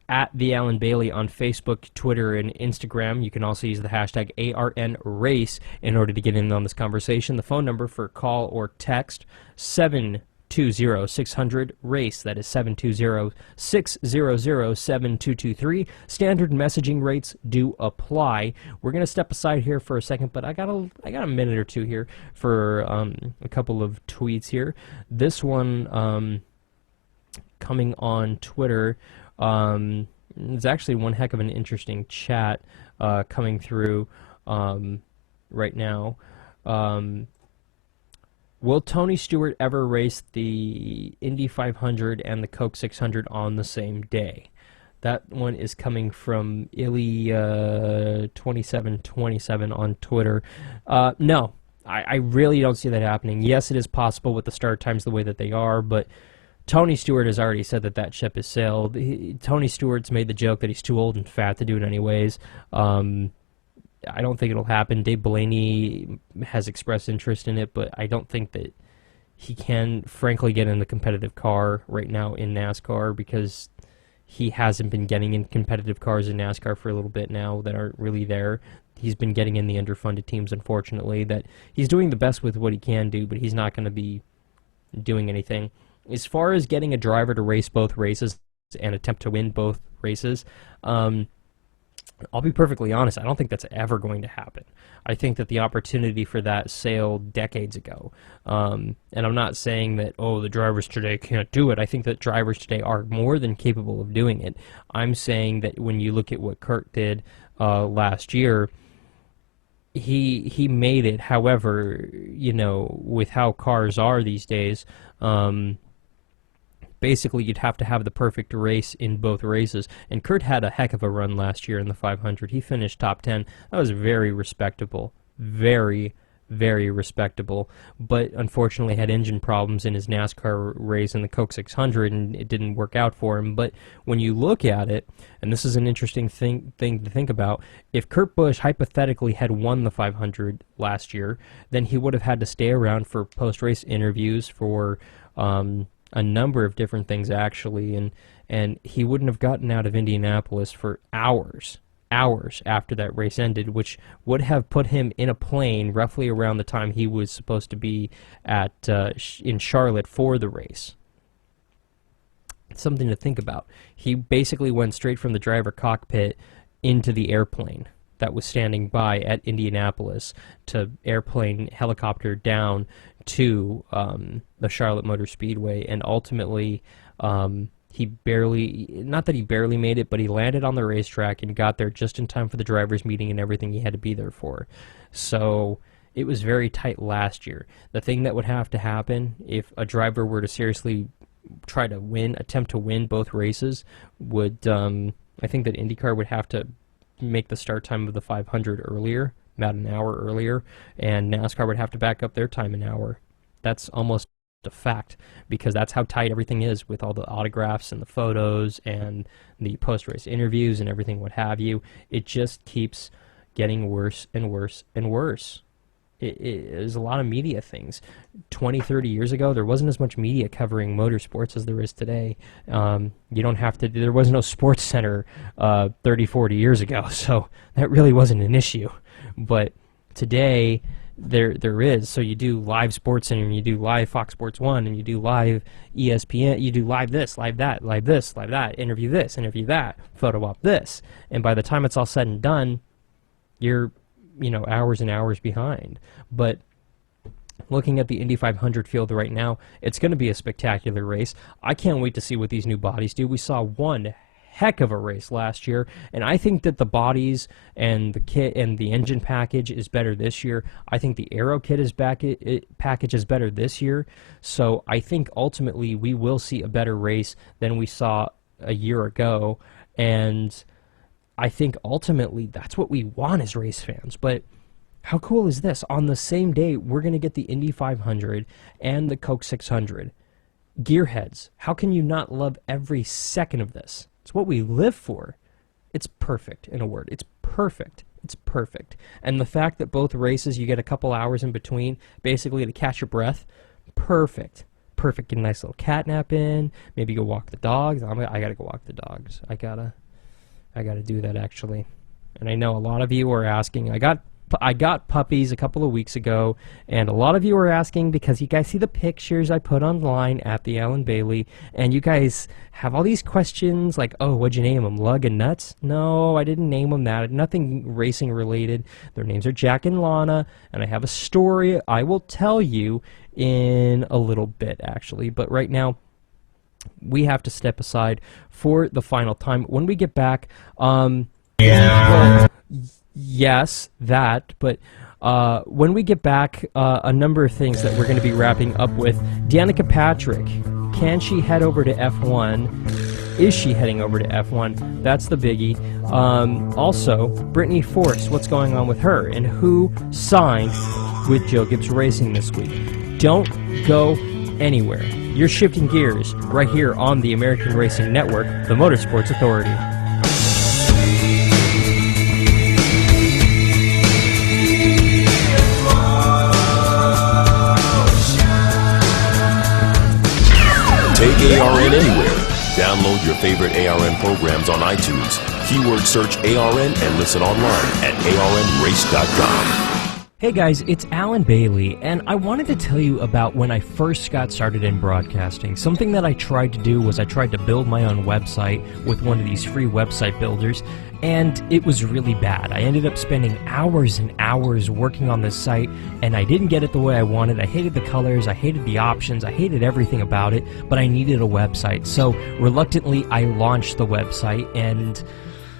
At The Alan Bailey on Facebook, Twitter, and Instagram. You can also use the hashtag ARNRace in order to get in on this conversation. The phone number for call or text, 720-600-RACE. That is 720-600-7223. Standard messaging rates do apply. We're going to step aside here for a second, but I got a minute or two here for a couple of tweets here. This one coming on Twitter. It's actually one heck of an interesting chat coming through right now. Will Tony Stewart ever race the Indy 500 and the Coke 600 on the same day? That one is coming from Illy2727 on Twitter. No, I really don't see that happening. Yes, it is possible with the start times the way that they are, but Tony Stewart has already said that ship has sailed. Tony Stewart's made the joke that he's too old and fat to do it anyways. I don't think it'll happen. Dave Blaney has expressed interest in it, but I don't think that he can, frankly, get in the competitive car right now in NASCAR because he hasn't been getting in competitive cars in NASCAR for a little bit now that aren't really there. he's been getting in the underfunded teams, unfortunately, that he's doing the best with what he can do, but he's not going to be doing anything. As far as getting a driver to race both races and attempt to win both races, I'll be perfectly honest, I don't think that's ever going to happen. I think that the opportunity for that sailed decades ago. And I'm not saying that, the drivers today can't do it. I think that drivers today are more than capable of doing it. I'm saying that when you look at what Kurt did last year, he made it. However, with how cars are these days, basically you'd have to have the perfect race in both races. And Kurt had a heck of a run last year in the 500. He finished top 10. That was very respectable. Very, very respectable. But unfortunately had engine problems in his NASCAR race in the Coke 600, and it didn't work out for him. But when you look at it, and this is an interesting thing to think about, if Kurt Busch hypothetically had won the 500 last year, then he would have had to stay around for post-race interviews, for a number of different things, actually, and he wouldn't have gotten out of Indianapolis for hours after that race ended, which would have put him in a plane roughly around the time he was supposed to be at in Charlotte for the race. It's something to think about. He basically went straight from the driver cockpit into the airplane that was standing by at Indianapolis to airplane helicopter down to the Charlotte Motor Speedway, and ultimately he barely, not that he barely made it, but he landed on the racetrack and got there just in time for the drivers' meeting and everything he had to be there for. So it was very tight last year. The thing that would have to happen if a driver were to seriously try to attempt to win both races, would I think that IndyCar would have to make the start time of the 500 earlier, about an hour earlier, and NASCAR would have to back up their time an hour. That's almost a fact, because that's how tight everything is with all the autographs and the photos and the post-race interviews and everything what have you. It just keeps getting worse and worse and worse. There's a lot of media things. 20, 30 years ago, there wasn't as much media covering motorsports as there is today. You don't have to, there was no sports center 30, 40 years ago, so that really wasn't an issue. But today, there is. So you do live Sports Center, and you do live Fox Sports 1, and you do live ESPN, you do live this, live that, live this, live that, interview this, interview that, photo op this. And by the time it's all said and done, you're, hours and hours behind. But looking at the Indy 500 field right now, it's going to be a spectacular race. I can't wait to see what these new bodies do. We saw one heck of a race last year, and I think that the bodies and the kit and the engine package is better this year. I think the aero kit package is better this year. So I think ultimately we will see a better race than we saw a year ago, and I think ultimately that's what we want as race fans. But how cool is this? On the same day, we're going to get the Indy 500 and the Coke 600. Gearheads, how can you not love every second of this? It's what we live for. It's perfect, in a word. It's perfect. It's perfect. And the fact that both races, you get a couple hours in between, basically to catch your breath, perfect. Perfect. Get a nice little cat nap in. Maybe go walk the dogs. I gotta go walk the dogs. I gotta do that, actually. And I know a lot of you are asking. I got puppies a couple of weeks ago, and a lot of you are asking because you guys see the pictures I put online at the Alan Bailey, and you guys have all these questions like, oh, what'd you name them, Lug and Nuts? No, I didn't name them that. Nothing racing related. Their names are Jack and Lana, and I have a story I will tell you in a little bit, actually. But right now, we have to step aside for the final time. When we get back, yes, that, but when we get back, a number of things that we're going to be wrapping up with. Danica Patrick, can she head over to F1? Is she heading over to F1? That's the biggie. Also, Brittany Force, what's going on with her, and who signed with Joe Gibbs Racing this week? Don't go anywhere. You're shifting gears right here on the American Racing Network, the Motorsports Authority. Take ARN anywhere. Download your favorite ARN programs on iTunes. Keyword search ARN and listen online at arnrace.com. Hey guys, it's Alan Bailey, and I wanted to tell you about when I first got started in broadcasting. Something that I tried to do was I tried to build my own website with one of these free website builders, and it was really bad. I ended up spending hours and hours working on this site, and I didn't get it the way I wanted. I hated the colors, I hated the options, I hated everything about it, but I needed a website. So reluctantly, I launched the website, and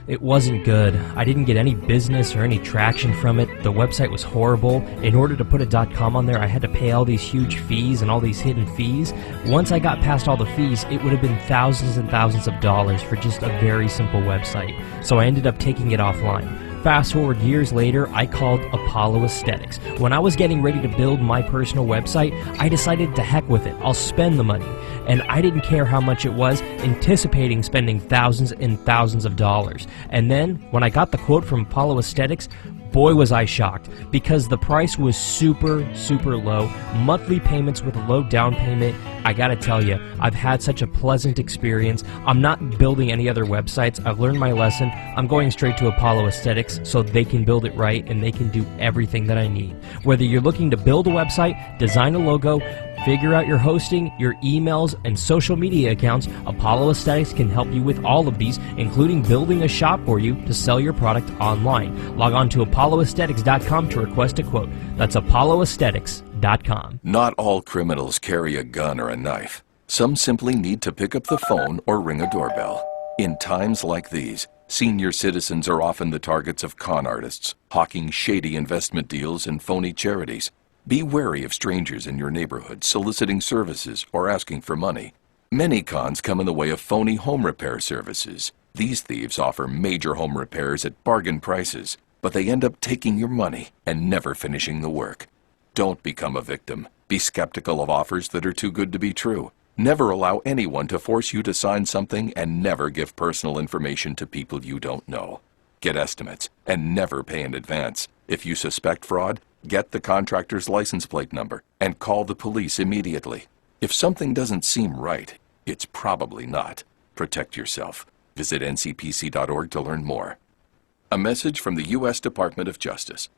it wasn't good. I didn't get any business or any traction from it. The website was horrible. In order to put a .com on there, I had to pay all these huge fees and all these hidden fees. Once I got past all the fees, it would have been thousands and thousands of dollars for just a very simple website. So I ended up taking it offline. Fast forward years later, I called Apollo Aesthetics. When I was getting ready to build my personal website, I decided to heck with it. I'll spend the money. And I didn't care how much it was, anticipating spending thousands and thousands of dollars. And then, when I got the quote from Apollo Aesthetics, boy was I shocked, because the price was super, super low. Monthly payments with a low down payment. I gotta tell you, I've had such a pleasant experience. I'm not building any other websites. I've learned my lesson. I'm going straight to Apollo Aesthetics so they can build it right and they can do everything that I need. Whether you're looking to build a website, design a logo, figure out your hosting, your emails, and social media accounts, Apollo Aesthetics can help you with all of these, including building a shop for you to sell your product online. Log on to apolloaesthetics.com to request a quote. That's apolloaesthetics.com. Not all criminals carry a gun or a knife. Some simply need to pick up the phone or ring a doorbell. In times like these, senior citizens are often the targets of con artists, hawking shady investment deals and phony charities. Be wary of strangers in your neighborhood soliciting services or asking for money. Many cons come in the way of phony home repair services. These thieves offer major home repairs at bargain prices, but they end up taking your money and never finishing the work. Don't become a victim. Be skeptical of offers that are too good to be true. Never allow anyone to force you to sign something, and never give personal information to people you don't know. Get estimates and never pay in advance. If you suspect fraud, get the contractor's license plate number and call the police immediately. If something doesn't seem right, it's probably not. Protect yourself. Visit ncpc.org to learn more. A message from the U.S. Department of Justice.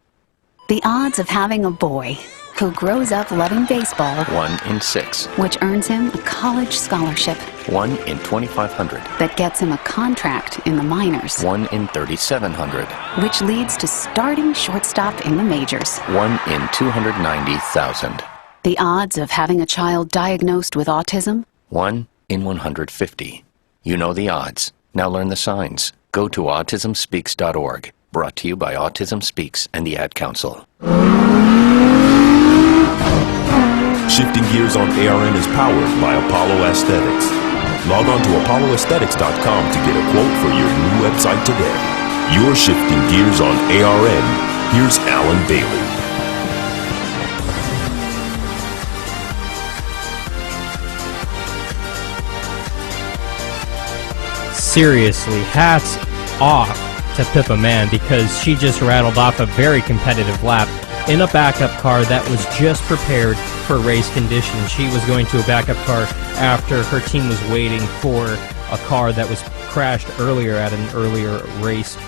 The odds of having a boy who grows up loving baseball, 1 in 6. which earns him a college scholarship, 1 in 2,500. that gets him a contract in the minors, 1 in 3,700. which leads to starting shortstop in the majors. 1 in 290,000. The odds of having a child diagnosed with autism, 1 in 150. You know the odds. Now learn the signs. Go to autismspeaks.org. Brought to you by Autism Speaks and the Ad Council. Shifting Gears on ARN is powered by Apollo Aesthetics. Log on to apolloaesthetics.com to get a quote for your new website today. You're shifting gears on ARN. Here's Alan Bailey. Seriously, hats off to Pippa Mann, because she just rattled off a very competitive lap in a backup car that was just prepared for race conditions. She was going to a backup car after her team was waiting for a car that was crashed earlier at an earlier race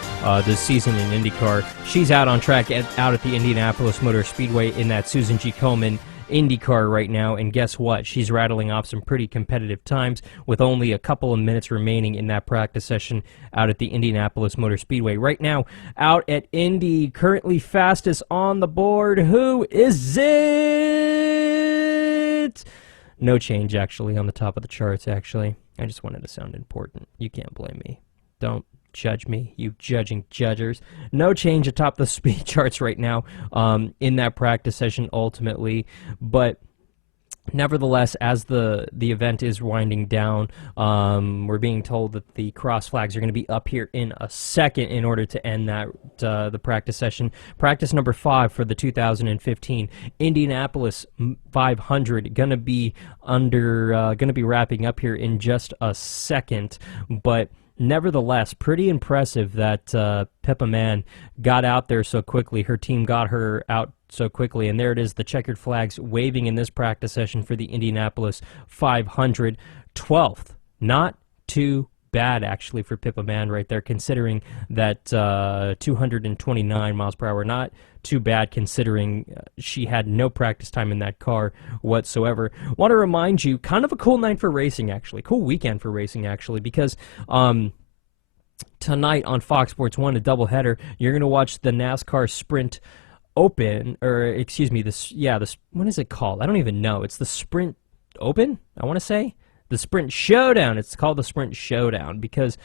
this season in IndyCar. She's out on track out at the Indianapolis Motor Speedway in that Susan G. Komen IndyCar right now, and guess what? She's rattling off some pretty competitive times with only a couple of minutes remaining in that practice session out at the Indianapolis Motor Speedway. Right now, out at Indy, currently fastest on the board. Who is it? No change, actually, on the top of the charts, actually. I just wanted to sound important. You can't blame me. Don't judge me, you judging judgers. No change atop the speed charts right now in that practice session ultimately, but nevertheless, as the event is winding down, we're being told that the cross flags are going to be up here in a second in order to end that the practice session. Practice number 5 for the 2015 Indianapolis 500 going to be wrapping up here in just a second, but nevertheless, pretty impressive that Pippa Mann got out there so quickly. Her team got her out so quickly, and there it is, the checkered flags waving in this practice session for the Indianapolis 500. 12th. Not too bad, actually, for Pippa Mann right there, considering that 229 miles per hour. Not too bad considering she had no practice time in that car whatsoever. Want to remind you, kind of a cool night for racing, actually. Cool weekend for racing, actually, because tonight on Fox Sports 1, a doubleheader, you're going to watch the NASCAR Sprint Open, or excuse me, what is it called? I don't even know. It's the Sprint Open, I want to say. The Sprint Showdown. It's called the Sprint Showdown because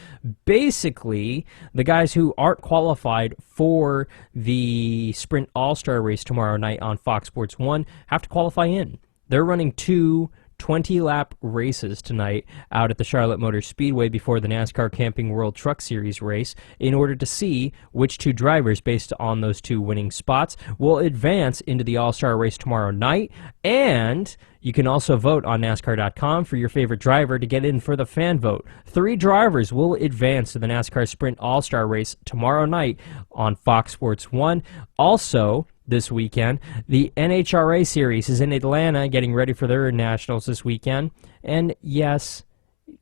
basically the guys who aren't qualified for the Sprint All-Star race tomorrow night on Fox Sports 1 have to qualify in. They're running 2 20-lap races tonight out at the Charlotte Motor Speedway before the NASCAR Camping World Truck Series race in order to see which 2 drivers, based on those 2 winning spots, will advance into the All-Star race tomorrow night. And you can also vote on NASCAR.com for your favorite driver to get in for the fan vote. 3 drivers will advance to the NASCAR Sprint All-Star race tomorrow night on Fox Sports 1. Also, this weekend, the NHRA Series is in Atlanta, getting ready for their nationals this weekend. And yes,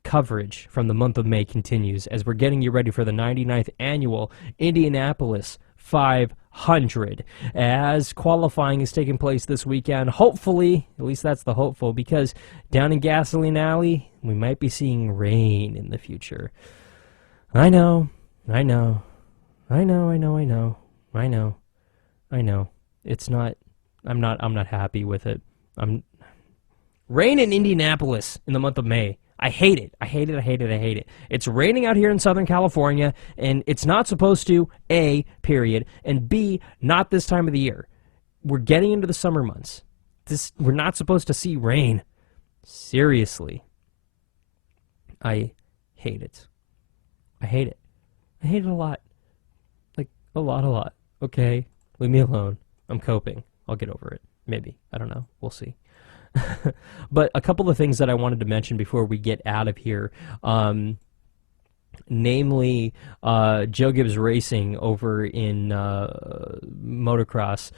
coverage from the month of May continues as we're getting you ready for the 99th annual Indianapolis 500, as qualifying is taking place this weekend. Hopefully, at least that's the hopeful, because down in Gasoline Alley, we might be seeing rain in the future. I know. It's not, I'm not happy with it. Rain in Indianapolis in the month of May. I hate it. I hate it. It's raining out here in Southern California, and it's not supposed to, A, period, and B, not this time of the year. We're getting into the summer months. We're not supposed to see rain. Seriously. I hate it. I hate it a lot. Like, a lot. Okay? Leave me alone. I'm coping. I'll get over it. Maybe. I don't know. We'll see. But a couple of things that I wanted to mention before we get out of here, namely Joe Gibbs Racing over in motocross.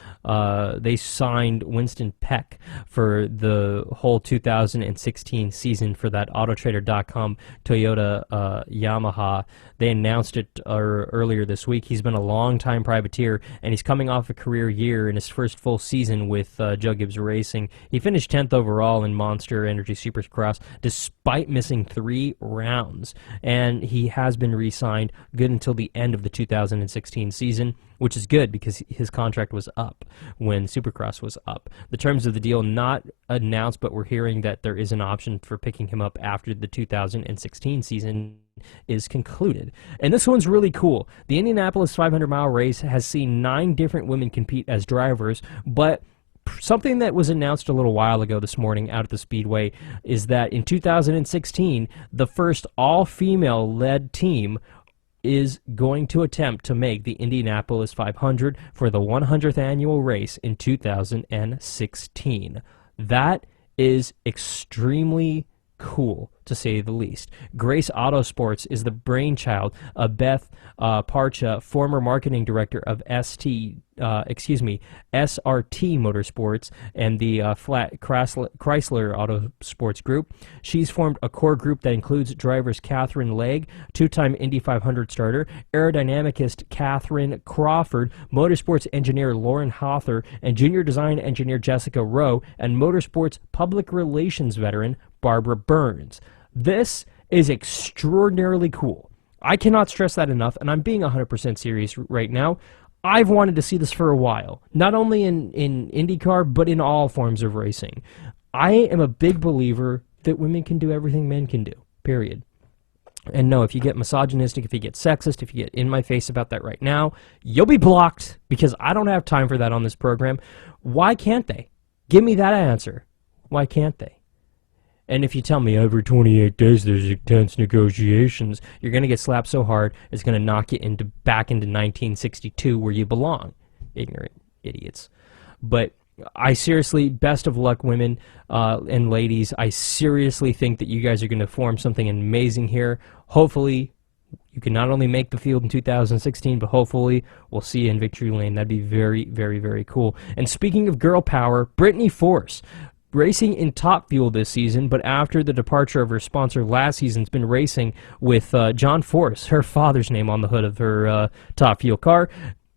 They signed Winston Peck for the whole 2016 season for that Autotrader.com Toyota Yamaha. They announced it earlier this week. He's been a long-time privateer, and he's coming off a career year in his first full season with Joe Gibbs Racing. He finished 10th overall in Monster Energy Supercross despite missing 3 rounds, and he has been re-signed good until the end of the 2016 season, which is good because his contract was up when Supercross was up. The terms of the deal not announced, but we're hearing that there is an option for picking him up after the 2016 season is concluded. And this one's really cool. The Indianapolis 500-mile race has seen 9 different women compete as drivers, but something that was announced a little while ago this morning out at the Speedway is that in 2016, the first all-female-led team is going to attempt to make the Indianapolis 500 for the 100th annual race in 2016. That is extremely cool, to say the least. Grace Autosports is the brainchild of Beth Parcha, former marketing director of SRT Motorsports and the Chrysler Autosports Group. She's formed a core group that includes drivers Catherine Legg, 2-time Indy 500 starter, aerodynamicist Catherine Crawford, motorsports engineer Lauren Hother, and junior design engineer Jessica Rowe, and motorsports public relations veteran Barbara Burns. This is extraordinarily cool. I cannot stress that enough, and I'm being 100% serious right now. I've wanted to see this for a while, not only in IndyCar, but in all forms of racing. I am a big believer that women can do everything men can do, period. And no, if you get misogynistic, if you get sexist, if you get in my face about that right now, you'll be blocked, because I don't have time for that on this program. Why can't they? Give me that answer. Why can't they? And if you tell me every 28 days there's intense negotiations, you're going to get slapped so hard it's going to knock you back into 1962 where you belong. Ignorant idiots. But I seriously, best of luck, women and ladies. I seriously think that you guys are going to form something amazing here. Hopefully, you can not only make the field in 2016, but hopefully we'll see you in Victory Lane. That'd be very, very, very cool. And speaking of girl power, Brittany Force. racing in Top Fuel this season, but after the departure of her sponsor last season, has been racing with John Force, her father's name on the hood of her Top Fuel car.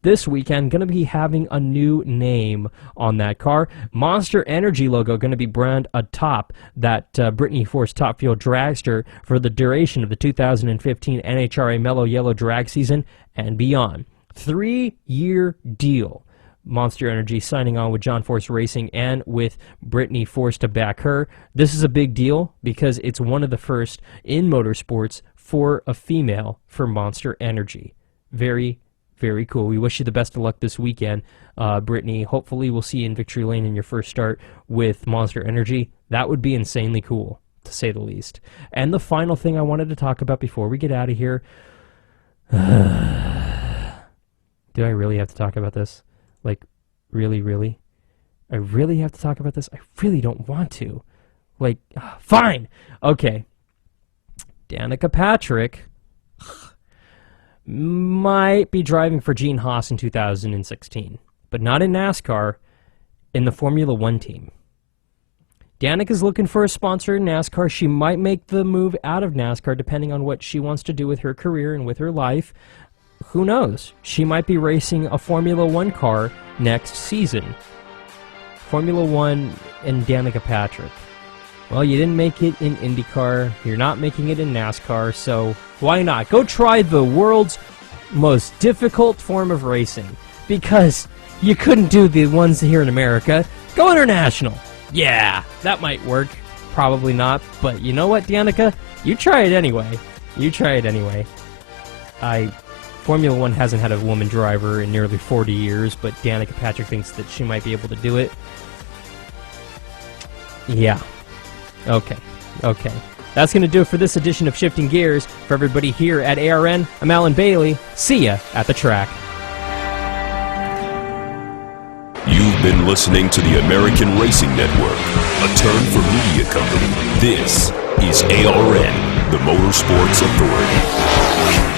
This weekend, going to be having a new name on that car. Monster Energy logo going to be brand atop that Brittany Force Top Fuel dragster for the duration of the 2015 NHRA Mellow Yellow drag season and beyond. 3-year deal. Monster Energy signing on with John Force Racing and with Brittany Force to back her. This is a big deal because it's one of the first in motorsports for a female for Monster Energy. Very, very cool. We wish you the best of luck this weekend, Brittany. Hopefully we'll see you in Victory Lane in your first start with Monster Energy. That would be insanely cool, to say the least. And the final thing I wanted to talk about before we get out of here. Do I really have to talk about this? Like, really, really? I really have to talk about this? I really don't want to. Like, fine! Okay. Danica Patrick might be driving for Gene Haas in 2016, but not in NASCAR, in the Formula One team. Danica's looking for a sponsor in NASCAR. She might make the move out of NASCAR depending on what she wants to do with her career and with her life. Who knows? She might be racing a Formula One car next season. Formula One and Danica Patrick. Well, you didn't make it in IndyCar. You're not making it in NASCAR, so why not? Go try the world's most difficult form of racing. Because you couldn't do the ones here in America. Go international. Yeah, that might work. Probably not. But you know what, Danica? You try it anyway. You try it anyway. Formula One hasn't had a woman driver in nearly 40 years, but Danica Patrick thinks that she might be able to do it. Yeah. Okay. That's going to do it for this edition of Shifting Gears. For everybody here at ARN, I'm Alan Bailey. See ya at the track. You've been listening to the American Racing Network, a turn for media company. This is ARN, the Motorsports Authority.